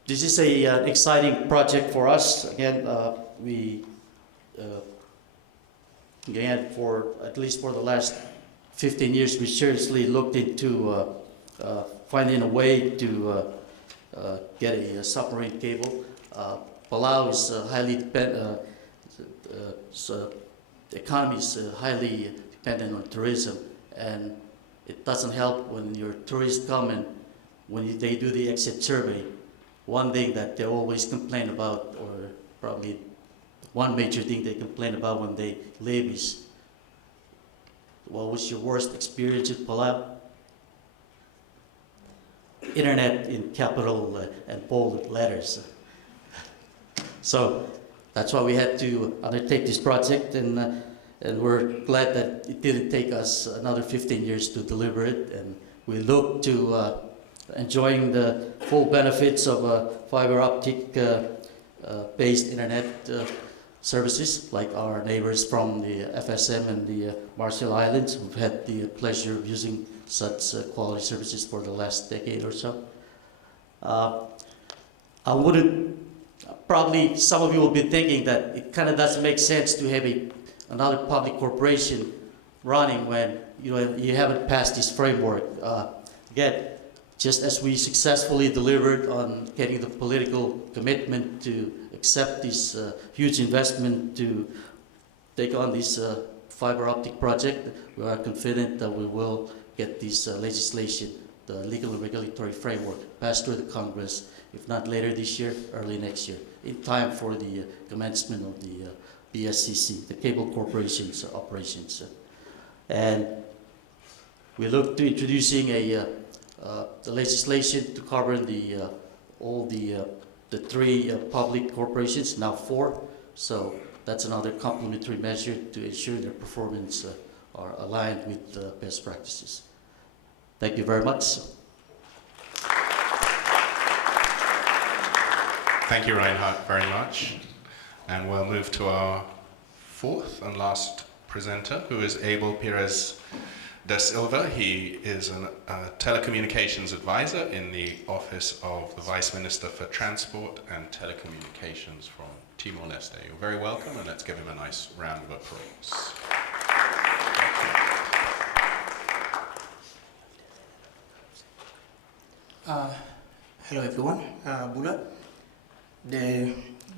This is an exciting project for us. Again, we for at least for the last 15 years, we seriously looked into finding a way to get a submarine cable. Palau is highly dependent. The economy is highly dependent on tourism, and it doesn't help when your tourists come and when they do the exit survey. One thing that they always complain about, or probably one major thing they complain about when they leave is, what was your worst experience at Palau? Internet in capital and bold letters. So that's why we had to undertake this project, and we're glad that it didn't take us another 15 years to deliver it, and we look to enjoying the full benefits of fiber optic based internet services, like our neighbors from the FSM and the Marshall Islands, who've had the pleasure of using such quality services for the last decade or so. I wouldn't, probably some of you will be thinking that it kind of doesn't make sense to have another public corporation running when you haven't passed this framework. Again, just as we successfully delivered on getting the political commitment to accept this huge investment to take on this fiber optic project, we are confident that we will get this legislation, the legal and regulatory framework, passed through the Congress, if not later this year, early next year, in time for the commencement of the BSCC, the Cable Corporation's operations. And we look to introducing the legislation to cover all the three public corporations, now 4. So that's another complementary measure to ensure their performance are aligned with best practices. Thank you very much. Thank you, Rhinehart, very much. And we'll move to our fourth and last presenter, who is Abel Pires da Silva. He is a telecommunications advisor in the Office of the Vice Minister for Transport and Telecommunications from Timor-Leste. You're very welcome, and let's give him a nice round of applause. Hello everyone, Bula. The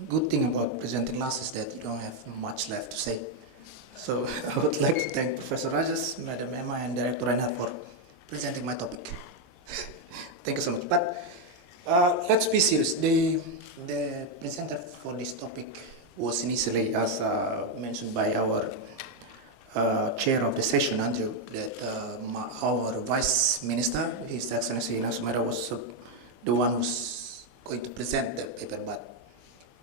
good thing about presenting last is that you don't have much left to say. So I would like to thank Professor Rajesh, Madam Emma, and Director Rhinehart for presenting my topic. Thank you so much. But let's be serious. The presenter for this topic was initially, as mentioned by our chair of the session, Andrew, that our Vice Minister, His Excellency Inacio, was the one who's going to present the paper, but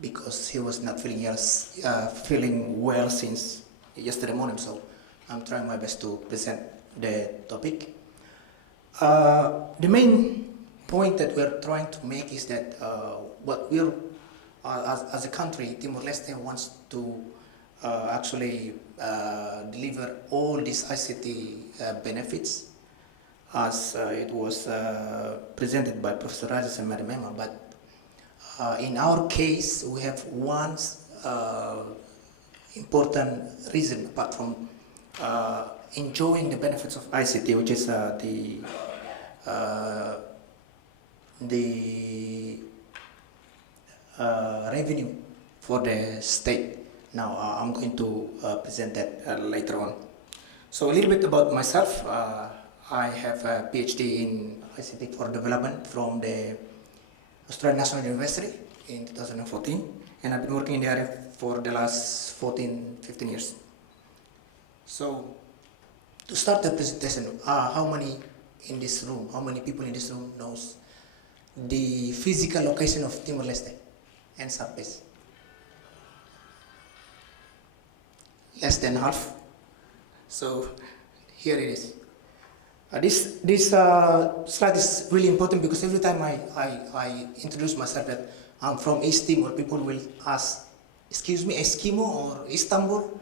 because he was not feeling well since yesterday morning, so I'm trying my best to present the topic. The main point that we're trying to make is that what we're, as a country, Timor-Leste wants to actually deliver all these ICT benefits as it was presented by Professor Rajesh and Madam Emma, but in our case we have one important reason apart from enjoying the benefits of ICT, which is the revenue for the state. Now I'm going to present that later on. So a little bit about myself. I have a PhD in ICT for Development from the Australian National University in 2014, and I've been working in the area for the last 15 years. So to start the presentation, how many people in this room knows the physical location of Timor-Leste and subbase? Less than half. So here it is. This slide is really important because every time I introduce myself that I'm from East Timor, people will ask, excuse me, Eskimo or Istanbul?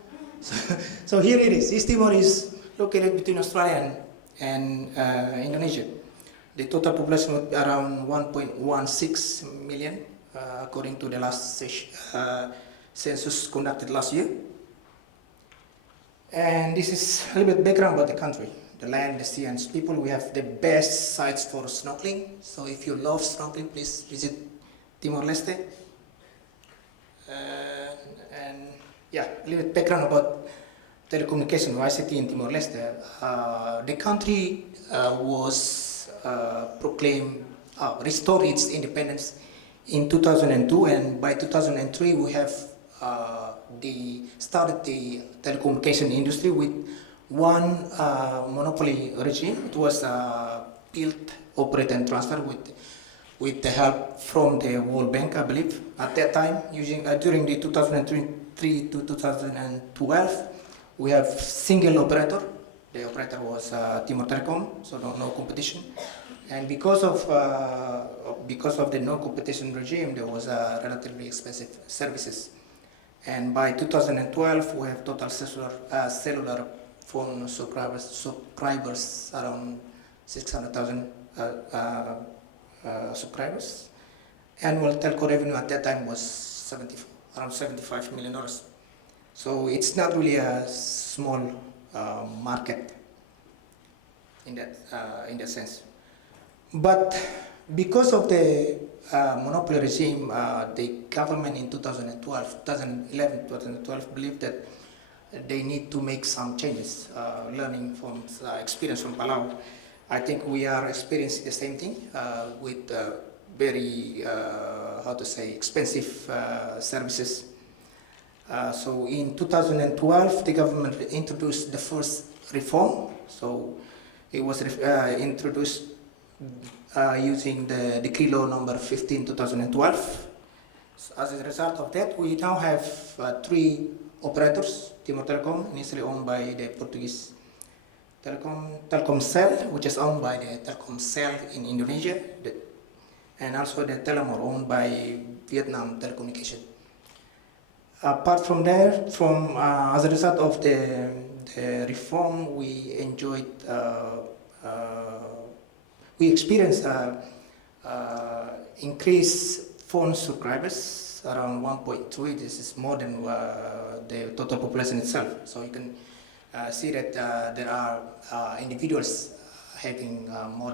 So here it is. East Timor is located between Australia and Indonesia. The total population would be around 1.16 million, according to the last census conducted last year. And this is a little bit background about the country. The land, the sea, and its people. We have the best sites for snorkeling. So if you love snorkeling, please visit Timor-Leste. And yeah, a little bit background about telecommunication or ICT in Timor-Leste. The country was restored its independence in 2002, and by 2003 we have started the telecommunication industry with one monopoly regime. It was built, operate, and transfer with the help from the World Bank, I believe. At that time, during the 2003 to 2012, we have single operator. The operator was Timor Telecom, so no competition. And because of the no competition regime, there was relatively expensive services. And by 2012, we have total cellular phone subscribers around 600,000 subscribers. Annual telco revenue at that time was around $75 million. So it's not really a small market in that sense. But because of the monopoly regime, the government in 2012 believed that they need to make some changes, learning from experience from Palau. I think we are experiencing the same thing with very, expensive services. So in 2012, the government introduced the first reform. So it was introduced using the Decree Law number 15, 2012. So as a result of that, we now have 3 operators. Timor Telecom, initially owned by the Portuguese Telkomsel, which is owned by the Telkomsel in Indonesia, and also the Telecom, owned by Vietnam Telecommunication. Apart from there, as a result of the reform, we experienced increased phone subscribers around 1.3. This is more than the total population itself. So you can see that there are individuals having more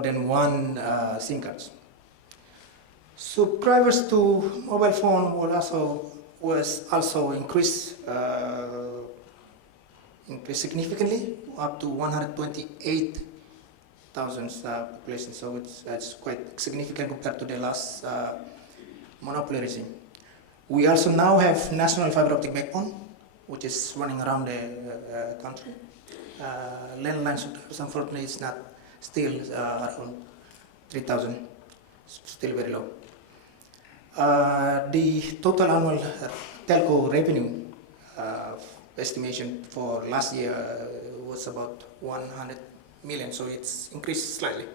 than one SIM cards. Subscribers to mobile phone was also increased significantly, up to 128,000 population. So it's quite significant compared to the last monopoly regime. We also now have national fiber optic backbone, which is running around the country. Landline subscribers, unfortunately, it's not still around 3,000, still very low. The total annual telco revenue estimation for last year was about 100 million, so it's increased slightly.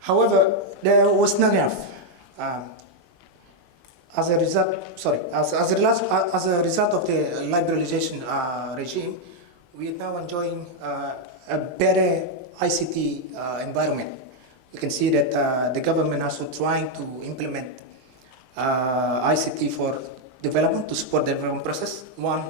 However, there was not enough. As a result of the liberalization regime, we are now enjoying a better ICT environment. You can see that the government also trying to implement ICT for development, to support the development process. One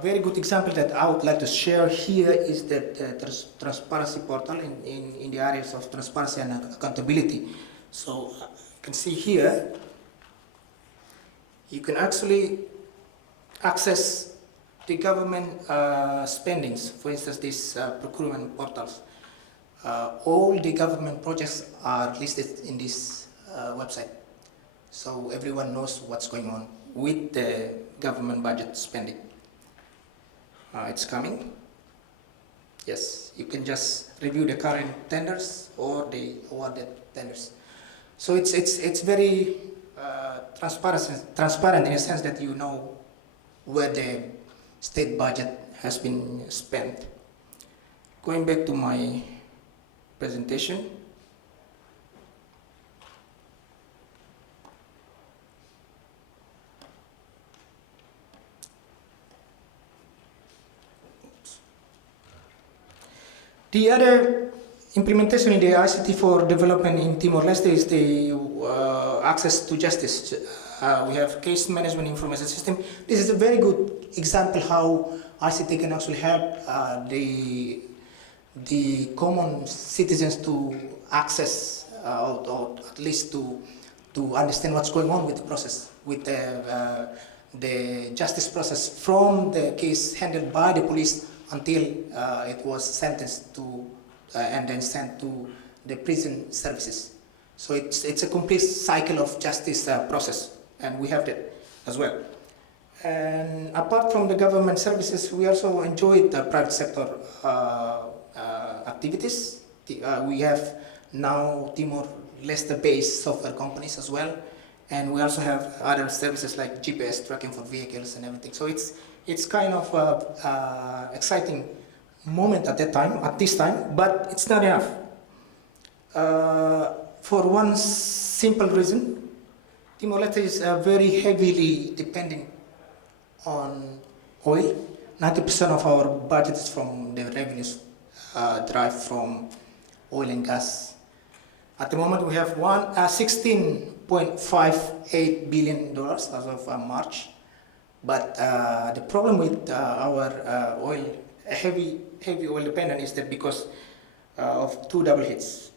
very good example that I would like to share here is that transparency portal in the areas of transparency and accountability. So you can see here, you can actually access the government spendings. For instance, these procurement portals. All the government projects are listed in this website. So everyone knows what's going on with the government budget spending. It's coming. Yes, you can just review the current tenders or the awarded tenders. So it's very transparent in a sense that you know where the state budget has been spent. Going back to my presentation. The other implementation in the ICT for development in Timor-Leste is the access to justice. We have case management information system. This is a very good example how ICT can actually help the common citizens to access or at least to understand what's going on with the process, with the justice process from the case handled by the police until it was sentenced to and then sent to the prison services. So it's a complete cycle of justice process, and we have that as well. And apart from the government services, we also enjoy the private sector activities. We have now Timor-Leste based software companies as well, and we also have other services like GPS tracking for vehicles and everything. So it's kind of exciting moment at this time, but it's not enough. For one simple reason, Timor-Leste is very heavily dependent on oil. 90% of our budget is from the revenues derived from oil and gas. At the moment, we have $16.58 billion as of March. But the problem with our heavy oil dependent is that because of two double hits.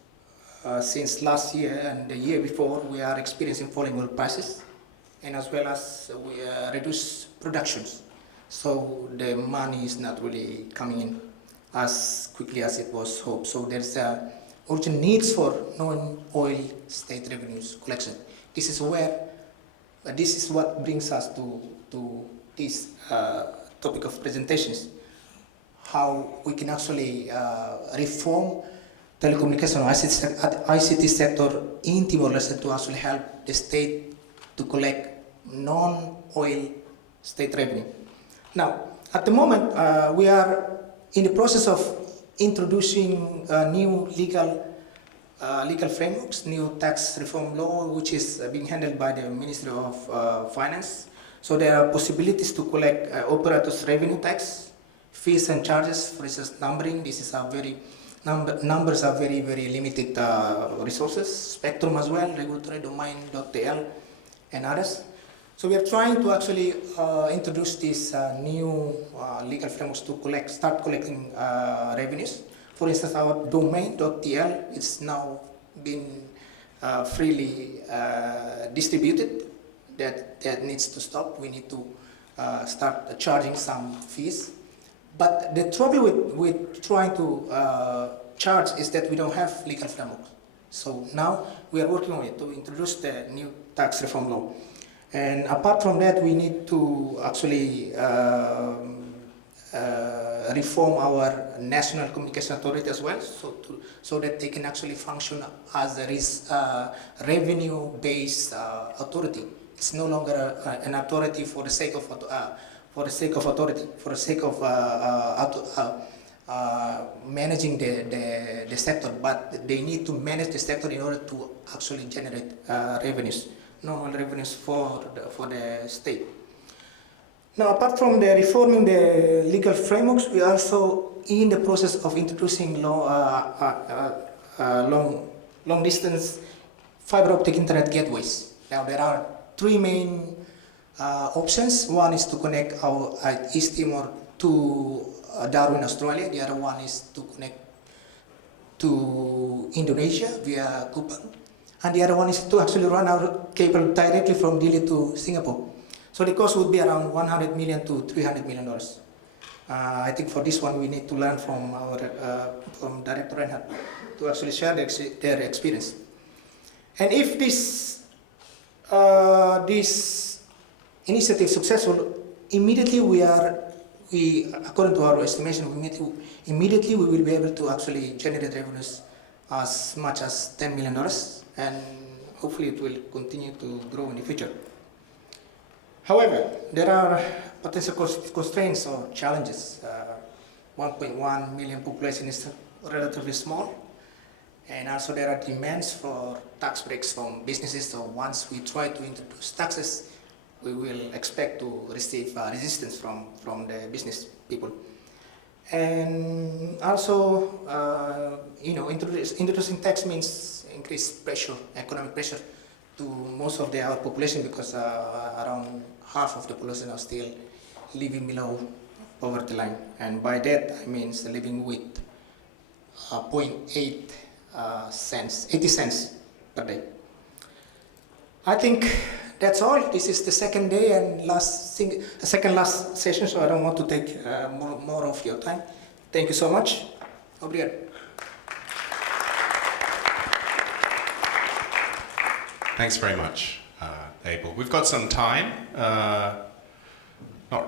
Since last year and the year before, we are experiencing falling oil prices, and as well as we reduce productions. So the money is not really coming in as quickly as it was hoped. So there's urgent needs for non-oil state revenues collection. This is what brings us to this topic of presentations, how we can actually reform telecommunication ICT sector in Timor-Leste to actually help the state to collect non-oil state revenue. Now, at the moment, we are in the process of introducing new legal frameworks, new tax reform law, which is being handled by the Ministry of Finance. So there are possibilities to collect operators revenue tax, fees and charges, for instance, numbering. This is numbers are very, very limited resources, spectrum as well, regulatory domain, .tl, and others. So we are trying to actually introduce these new legal frameworks to start collecting revenues. For instance, our domain .tl is now being freely distributed. That needs to stop. We need to start charging some fees. But the trouble with trying to charge is that we don't have legal framework. So now we are working on it to introduce the new tax reform law. And apart from that, we need to actually reform our National Communication Authority as well, so that they can actually function as a revenue-based authority. It's no longer an authority for the sake of authority, for the sake of managing the sector, but they need to manage the sector in order to actually generate revenues, normal revenues for the state. Now, apart from the reforming the legal frameworks, we are also in the process of introducing long distance fiber optic internet gateways. Now, there are three main options. One is to connect our East Timor to Darwin, Australia. The other one is to connect to Indonesia via Kupang. And the other one is to actually run our cable directly from Dili to Singapore. So the cost would be around $100 million to $300 million. I think for this one we need to learn from our from Director Rhinehart to actually share their experience. And if this initiative is successful, immediately according to our estimation, immediately we will be able to actually generate revenues as much as $10 million, and hopefully it will continue to grow in the future. However, there are potential constraints or challenges. 1.1 million population is relatively small, and also there are demands for tax breaks from businesses. So once we try to introduce taxes, we will expect to receive resistance from the business people. And also, introducing tax means increased pressure, economic pressure to most of our population, because around half of the population are still living below poverty line. And by that, I mean living with 0.8 cents, 80 cents per day. I think that's all. This is the second day and second last session, so I don't want to take more of your time. Thank you so much. Obrigado. Thanks very much, Abel. We've got some time, not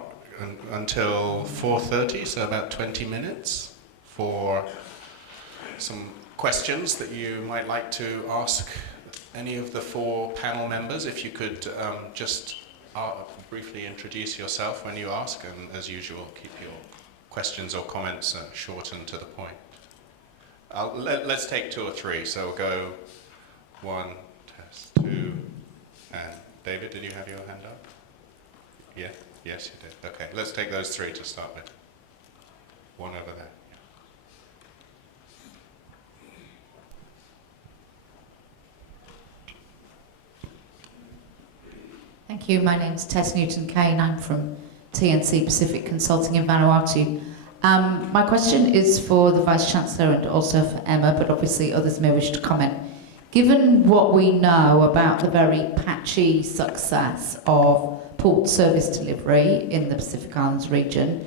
until 4:30, so about 20 minutes for some questions that you might like to ask any of the 4 panel members. If you could just briefly introduce yourself when you ask, and as usual, keep your questions or comments short and to the point. Let's take 2 or 3, so we'll go 1, test 2, and David, did you have your hand up? Yeah? Yes, you did. Okay, let's take those 3 to start with. 1 over there. Thank you. My name's Tess Newton-Kane. I'm from TNC Pacific Consulting in Vanuatu. My question is for the Vice-Chancellor and also for Emma, but obviously others may wish to comment. Given what we know about the very patchy success of port service delivery in the Pacific Islands region,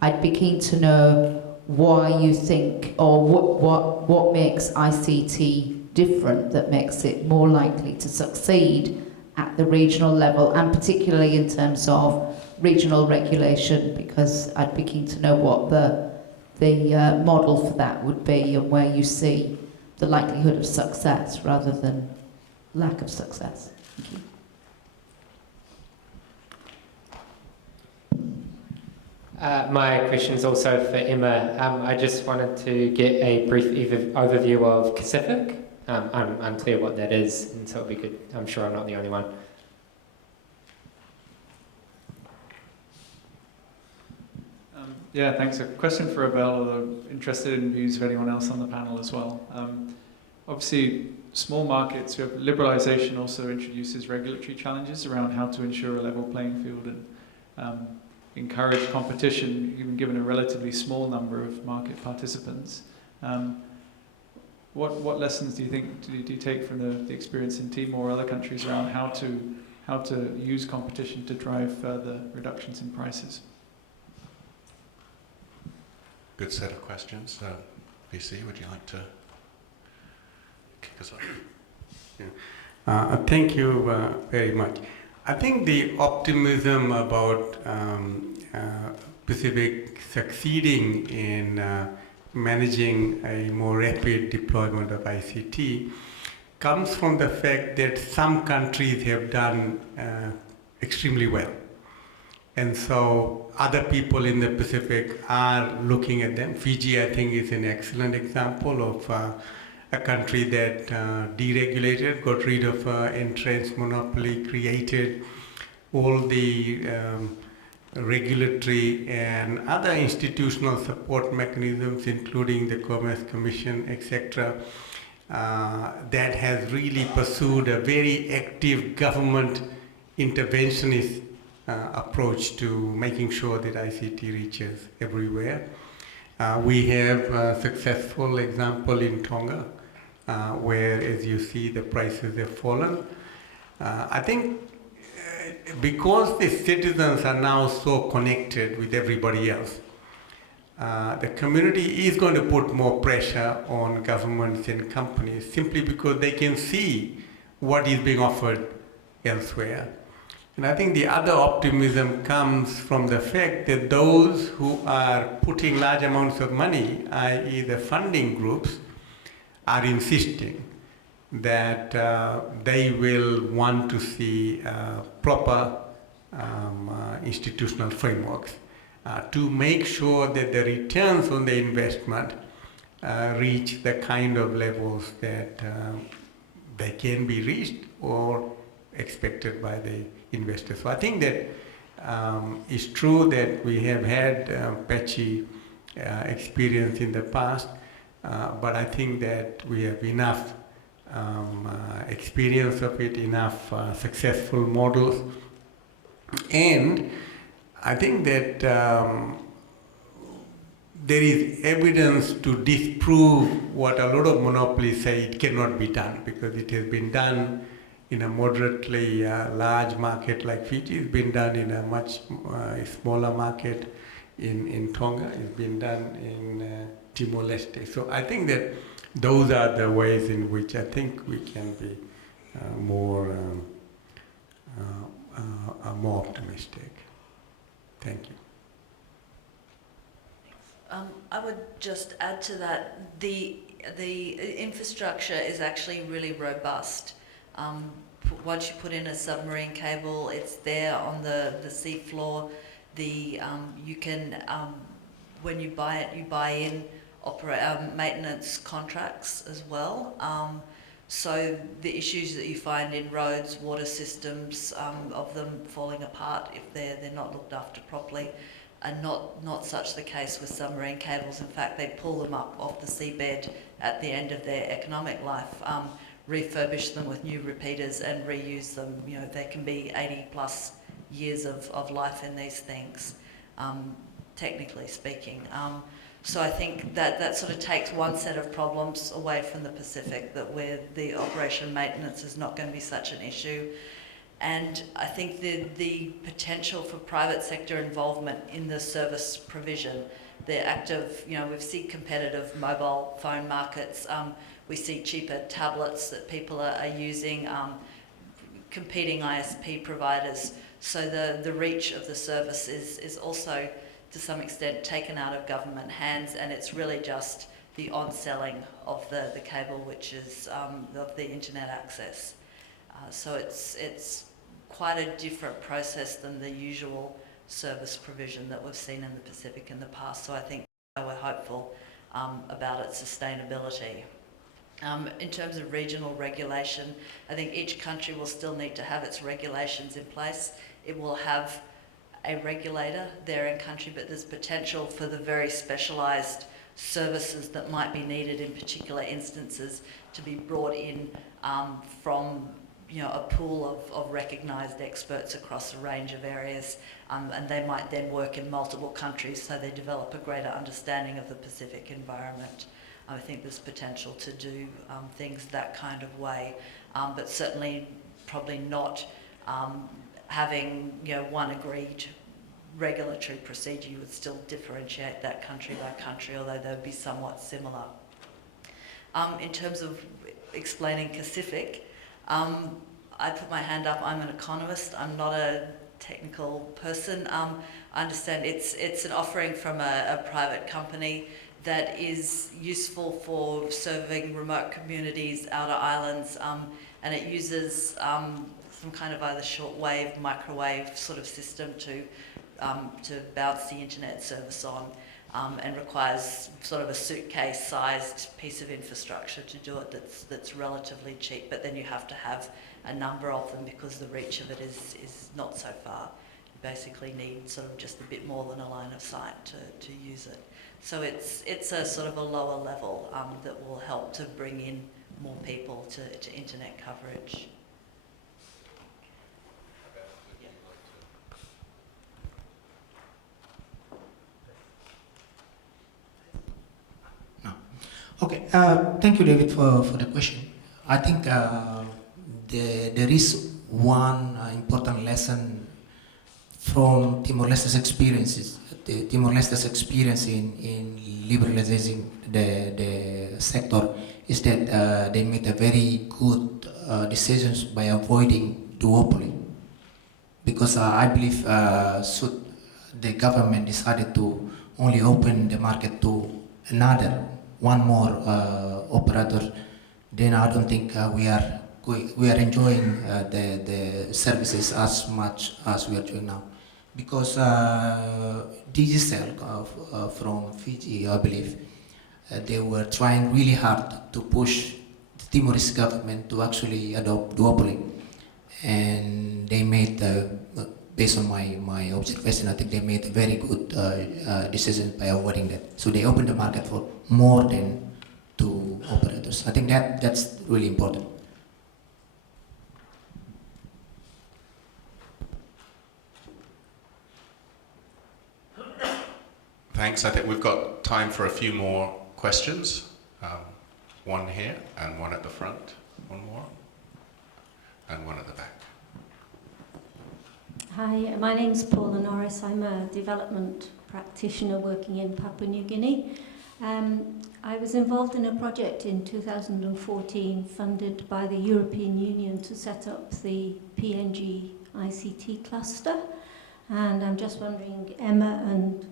I'd be keen to know why you think, or what makes ICT different that makes it more likely to succeed at the regional level, and particularly in terms of regional regulation, because I'd be keen to know what the model for that would be and where you see the likelihood of success rather than lack of success. Thank you. My question is also for Emma. I just wanted to get a brief overview of Pacific. I'm unclear what that is, and so it'll be good. I'm sure I'm not the only one. Yeah, thanks. A question for Abel, although interested in views of anyone else on the panel as well. Obviously, small markets who have liberalisation also introduces regulatory challenges around how to ensure a level playing field and encourage competition, even given a relatively small number of market participants. What lessons do you think do you take from the experience in Timor or other countries around how to use competition to drive further reductions in prices? Good set of questions. VC, would you like to kick us off? Yeah. Thank you very much. I think the optimism about Pacific succeeding in managing a more rapid deployment of ICT comes from the fact that some countries have done extremely well. And so other people in the Pacific are looking at them. Fiji, I think, is an excellent example of a country that deregulated, got rid of entrenched monopoly, created all the regulatory and other institutional support mechanisms, including the Commerce Commission, etc., that has really pursued a very active government interventionist approach to making sure that ICT reaches everywhere. We have a successful example in Tonga, where, as you see, the prices have fallen. I think because the citizens are now so connected with everybody else, the community is going to put more pressure on governments and companies simply because they can see what is being offered elsewhere. And I think the other optimism comes from the fact that those who are putting large amounts of money, i.e. the funding groups, are insisting that they will want to see proper institutional frameworks to make sure that the returns on the investment reach the kind of levels that they can be reached or expected by the investors. So I think that it's true that we have had patchy experience in the past, but I think that we have enough experience of it, enough successful models, and I think that there is evidence to disprove what a lot of monopolies say it cannot be done, because it has been done in a moderately large market like Fiji. It's been done in a much smaller market in Tonga. It's been done in Timor-Leste. So I think that those are the ways in which I think we can be more optimistic. Thank you. I would just add to that, the infrastructure is actually really robust. Once you put in a submarine cable, it's there on the sea floor. You can, when you buy it, you buy in maintenance contracts as well. So the issues that you find in roads, water systems, of them falling apart if they're not looked after properly, are not such the case with submarine cables. In fact, they pull them up off the seabed at the end of their economic life, refurbish them with new repeaters and reuse them. You know, there can be 80 plus years of life in these things, technically speaking. So I think that sort of takes one set of problems away from the Pacific, that where the operation maintenance is not going to be such an issue. And I think the potential for private sector involvement in the service provision, they're active, you know, we've seen competitive mobile phone markets, we see cheaper tablets that people are using, competing ISP providers. So the reach of the service is also to some extent taken out of government hands, and it's really just the on-selling of the cable, which is of the internet access. So it's quite a different process than the usual service provision that we've seen in the Pacific in the past. So I think we're hopeful about its sustainability. In terms of regional regulation, I think each country will still need to have its regulations in place. It will have a regulator there in country, but there's potential for the very specialised services that might be needed in particular instances to be brought in from, you know, a pool of recognised experts across a range of areas, and they might then work in multiple countries, so they develop a greater understanding of the Pacific environment. I think there's potential to do things that kind of way, but certainly probably not having, you know, one agreed regulatory procedure. You would still differentiate that country by country, although they would be somewhat similar. In terms of explaining Pacific, I put my hand up. I'm an economist. I'm not a technical person. I understand it's an offering from a private company that is useful for serving remote communities, outer islands, and it uses some kind of either shortwave, microwave sort of system to bounce the internet service on, and requires sort of a suitcase-sized piece of infrastructure to do it that's relatively cheap, but then you have to have a number of them because the reach of it is not so far. You basically need sort of just a bit more than a line of sight to use it. So it's a sort of a lower level that will help to bring in more people to internet coverage. Okay, thank you, David, for the question. I think there is one important lesson from Timor-Leste's experiences. Timor-Leste's experience in liberalizing the sector is that they made a very good decisions by avoiding duopoly. Because I believe should the government decided to only open the market to one more operator, then I don't think we are we are enjoying the services as much as we are doing now. Because Digicel from Fiji, I believe, they were trying really hard to push the Timor-Leste government to actually adopt duopoly. And they made, based on my observation, I think they made a very good decision by avoiding that. So they opened the market for more than 2 operators. I think that's really important. Thanks. I think we've got time for a few more questions. One here and one at the front. One more. And one at the back. Hi, my name's Paula Norris. I'm a development practitioner working in Papua New Guinea. I was involved in a project in 2014 funded by the European Union to set up the PNG ICT cluster. And I'm just wondering, Emma and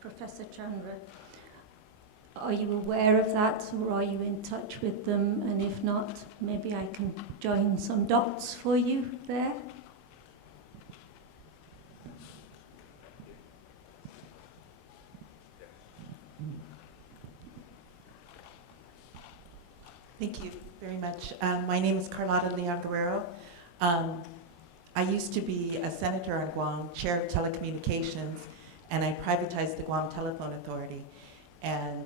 Professor Chandra, are you aware of that, or are you in touch with them? And if not, maybe I can join some dots for you there. Thank you very much. My name is Carlotta Leon Guerrero. I used to be a senator on Guam, chair of Telecommunications, and I privatized the Guam Telephone Authority. And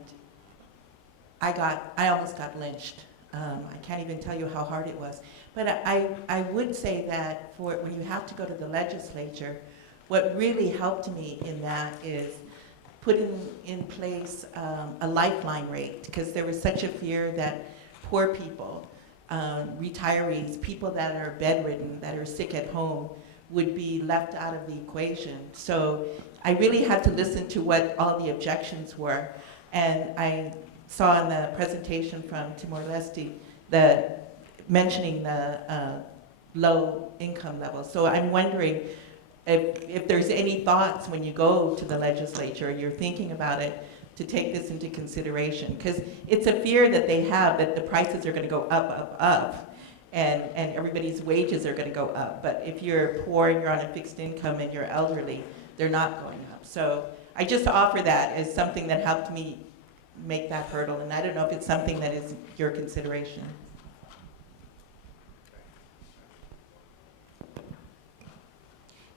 I almost got lynched. I can't even tell you how hard it was. But I would say that for when you have to go to the legislature, what really helped me in that is putting in place a lifeline rate, because there was such a fear that poor people, retirees, people that are bedridden, that are sick at home, would be left out of the equation. So I really had to listen to what all the objections were. And I saw in the presentation from Timor-Leste mentioning the low income level. So I'm wondering if there's any thoughts when you go to the legislature, you're thinking about it, to take this into consideration. Because it's a fear that they have that the prices are going to go up, and everybody's wages are going to go up. But if you're poor and you're on a fixed income and you're elderly, they're not going up. So I just offer that as something that helped me make that hurdle, and I don't know if it's something that is your consideration.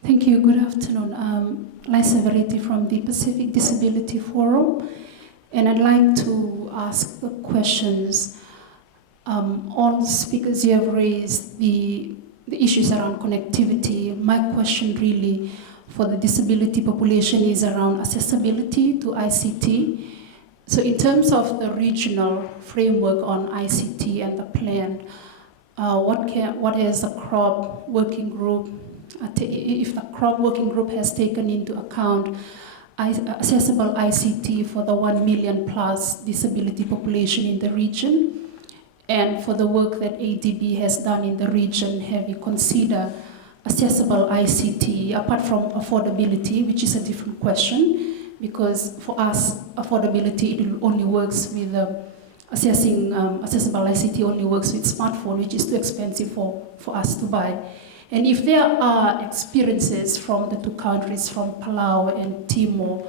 Thank you. Good afternoon. Lisa Verity from the Pacific Disability Forum, and I'd like to ask the questions. All speakers here have raised the issues around connectivity. My question really for the disability population is around accessibility to ICT. So in terms of the regional framework on ICT and the plan, what is the CROB working group, if the CROB working group has taken into account accessible ICT for the 1 million plus disability population in the region? And for the work that ADB has done in the region, have you considered accessible ICT apart from affordability, which is a different question? Because for us, affordability, it only works with assessing accessible ICT only works with smartphone, which is too expensive for us to buy. And if there are experiences from the 2 countries, from Palau and Timor,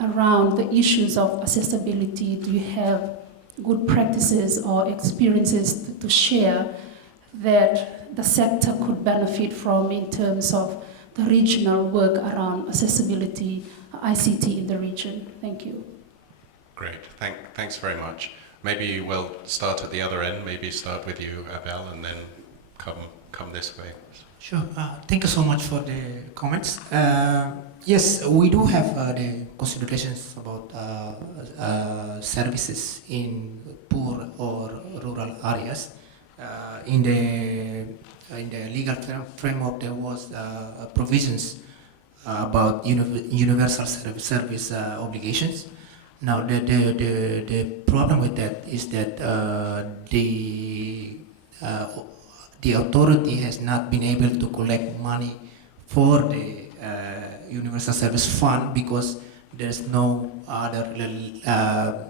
around the issues of accessibility, do you have good practices or experiences to share that the sector could benefit from in terms of the regional work around accessibility, ICT in the region? Thank you. Great. Thanks very much. Maybe we'll start at the other end. Maybe start with you, Abel, and then come this way. Sure. Thank you so much for the comments. Yes, we do have the considerations about services in poor or rural areas. In the legal framework, there was provisions about universal service obligations. Now, the problem with that is that the authority has not been able to collect money for the Universal Service Fund because there's no other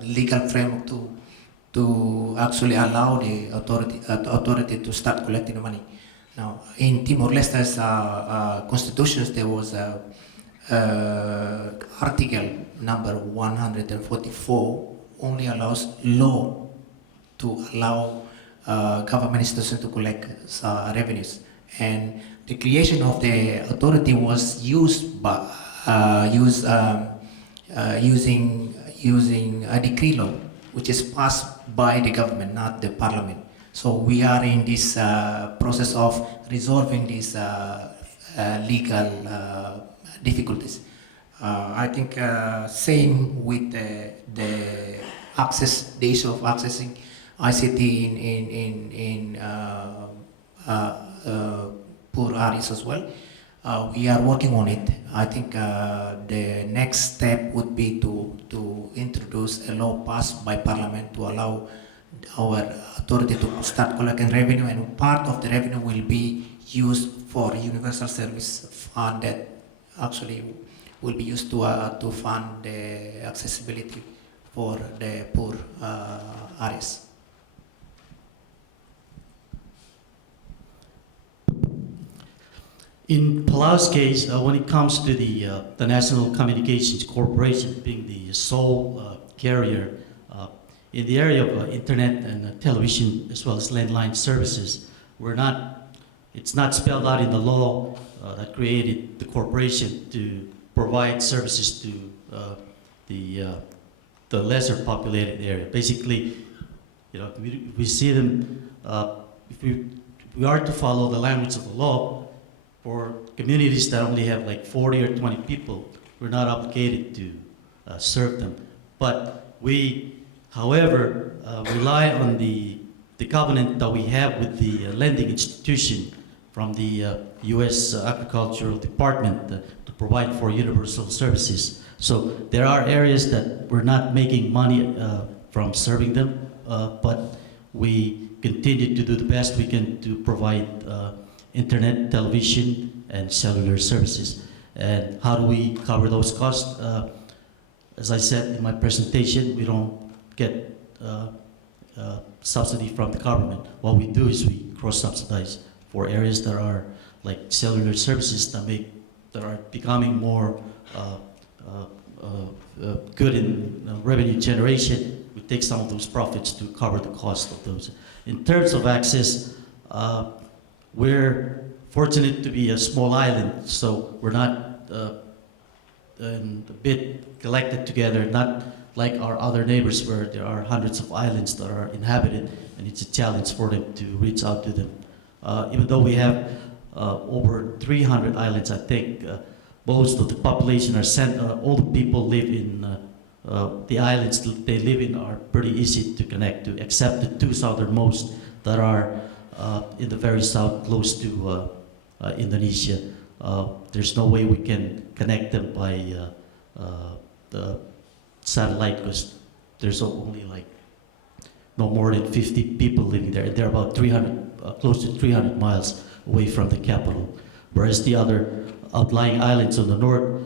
legal framework to actually allow the authority to start collecting the money. Now, in Timor-Leste's constitutions, there was a article number 144 only allows law to allow government institutions to collect revenues, and the creation of the authority was used by using a decree law, which is passed by the government, not the parliament. So we are in this process of resolving these legal difficulties. I think same with the access, the issue of accessing ICT in poor areas as well. We are working on it. I think the next step would be to introduce a law passed by Parliament to allow our authority to start collecting revenue, and part of the revenue will be used for universal service fund that actually will be used to fund the accessibility for the poor areas. In Palau's case, when it comes to the National Communications Corporation being the sole carrier in the area of internet and television as well as landline services, it's not spelled out in the law that created the corporation to provide services to the lesser populated area. Basically, we see them, if we are to follow the language of the law, for communities that only have like 40 or 20 people, we're not obligated to serve them. But we, however, rely on the covenant that we have with the lending institution from the U.S. Agricultural Department to provide for universal services. So there are areas that we're not making money from serving them, but we continue to do the best we can to provide internet, television, and cellular services. And how do we cover those costs? As I said in my presentation, we don't get subsidy from the government. What we do is we cross-subsidize for areas that are like cellular services that are becoming more good in revenue generation. We take some of those profits to cover the cost of those. In terms of access, we're fortunate to be a small island, so we're not a bit collected together, not like our other neighbors where there are hundreds of islands that are inhabited, and it's a challenge for them to reach out to them. Even though we have over 300 islands, I think most of the population are all the people live in the islands they live in are pretty easy to connect to, except the two southernmost that are in the very south, close to Indonesia. There's no way we can connect them by the satellite because there's only like no more than 50 people living there. They're about 300, close to 300 miles away from the capital. Whereas the other outlying islands on the north,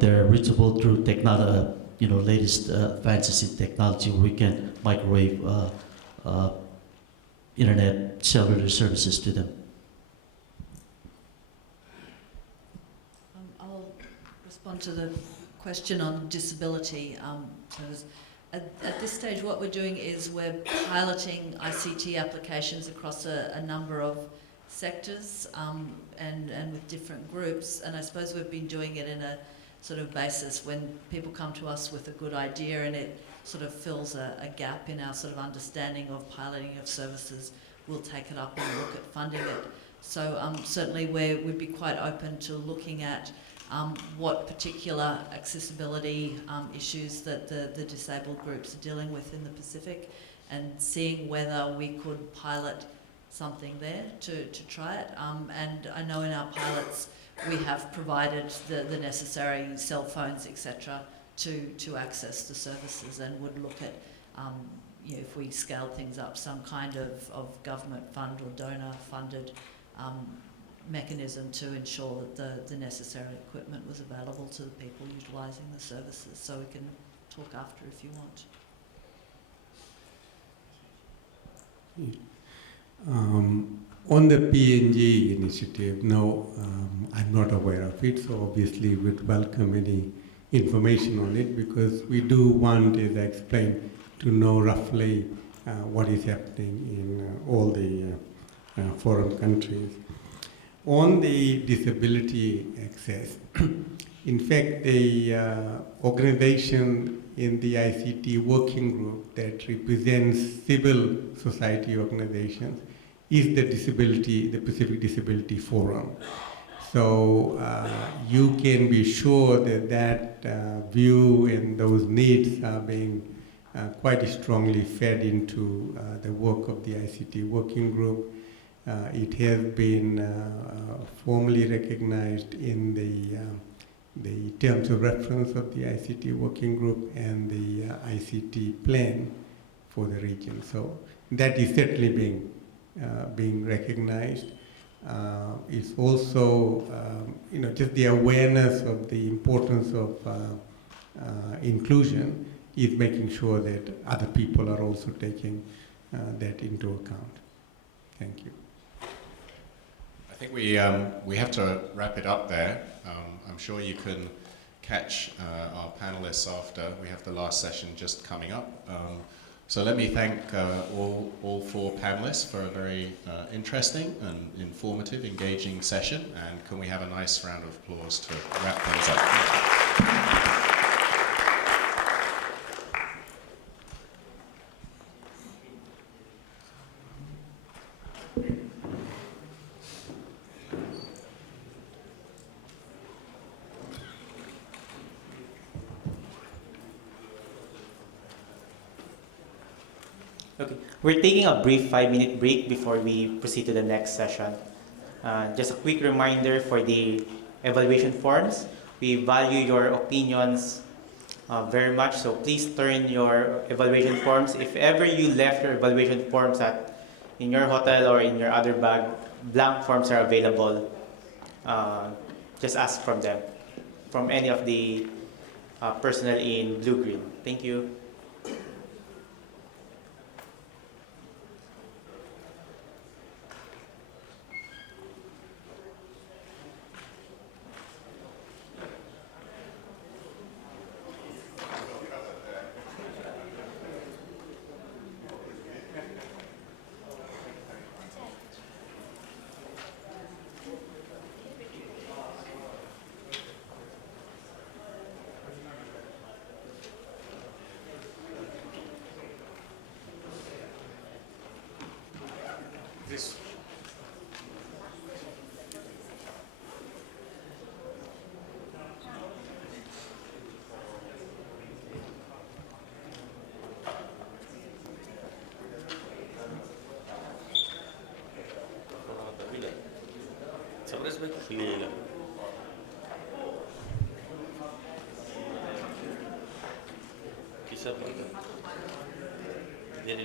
they're reachable through latest advances in technology where we can microwave internet cellular services to them. I'll respond to the question on disability. At this stage, what we're doing is we're piloting ICT applications across a number of sectors and with different groups. And I suppose we've been doing it in a sort of basis when people come to us with a good idea and it sort of fills a gap in our sort of understanding of piloting of services, we'll take it up and look at funding it. So certainly we'd be quite open to looking at what particular accessibility issues that the disabled groups are dealing with in the Pacific and seeing whether we could pilot something there to try it. And I know in our pilots we have provided the necessary cell phones, etc., to access the services, and would look at if we scale things up, some kind of government fund or donor funded mechanism to ensure that the necessary equipment was available to the people utilising the services. So we can talk after if you want. On the PNG initiative, no, I'm not aware of it, so obviously we'd welcome any information on it, because we do want, as I explained, to know roughly what is happening in all the foreign countries. On the disability access, in fact, the organization in the ICT working group that represents civil society organizations is the Pacific Disability Forum. So you can be sure that that view and those needs are being quite strongly fed into the work of the ICT working group. It has been formally recognized in the terms of reference of the ICT working group and the ICT plan for the region. So that is certainly being recognized. It's also, just the awareness of the importance of inclusion is making sure that other people are also taking that into account. Thank you. I think we have to wrap it up there. I'm sure you can catch our panelists after. We have the last session just coming up. So let me thank all four panelists for a very interesting and informative, engaging session. And can we have a nice round of applause to wrap things up? Okay, we're taking a brief 5-minute break before we proceed to the next session. Just a quick reminder for the evaluation forms. We value your opinions very much, so please turn your evaluation forms. If ever you left your evaluation forms in your hotel or in your other bag, blank forms are available. Just ask from them, from any of the personnel in blue-green. Thank you. This. Kisah apa? Dia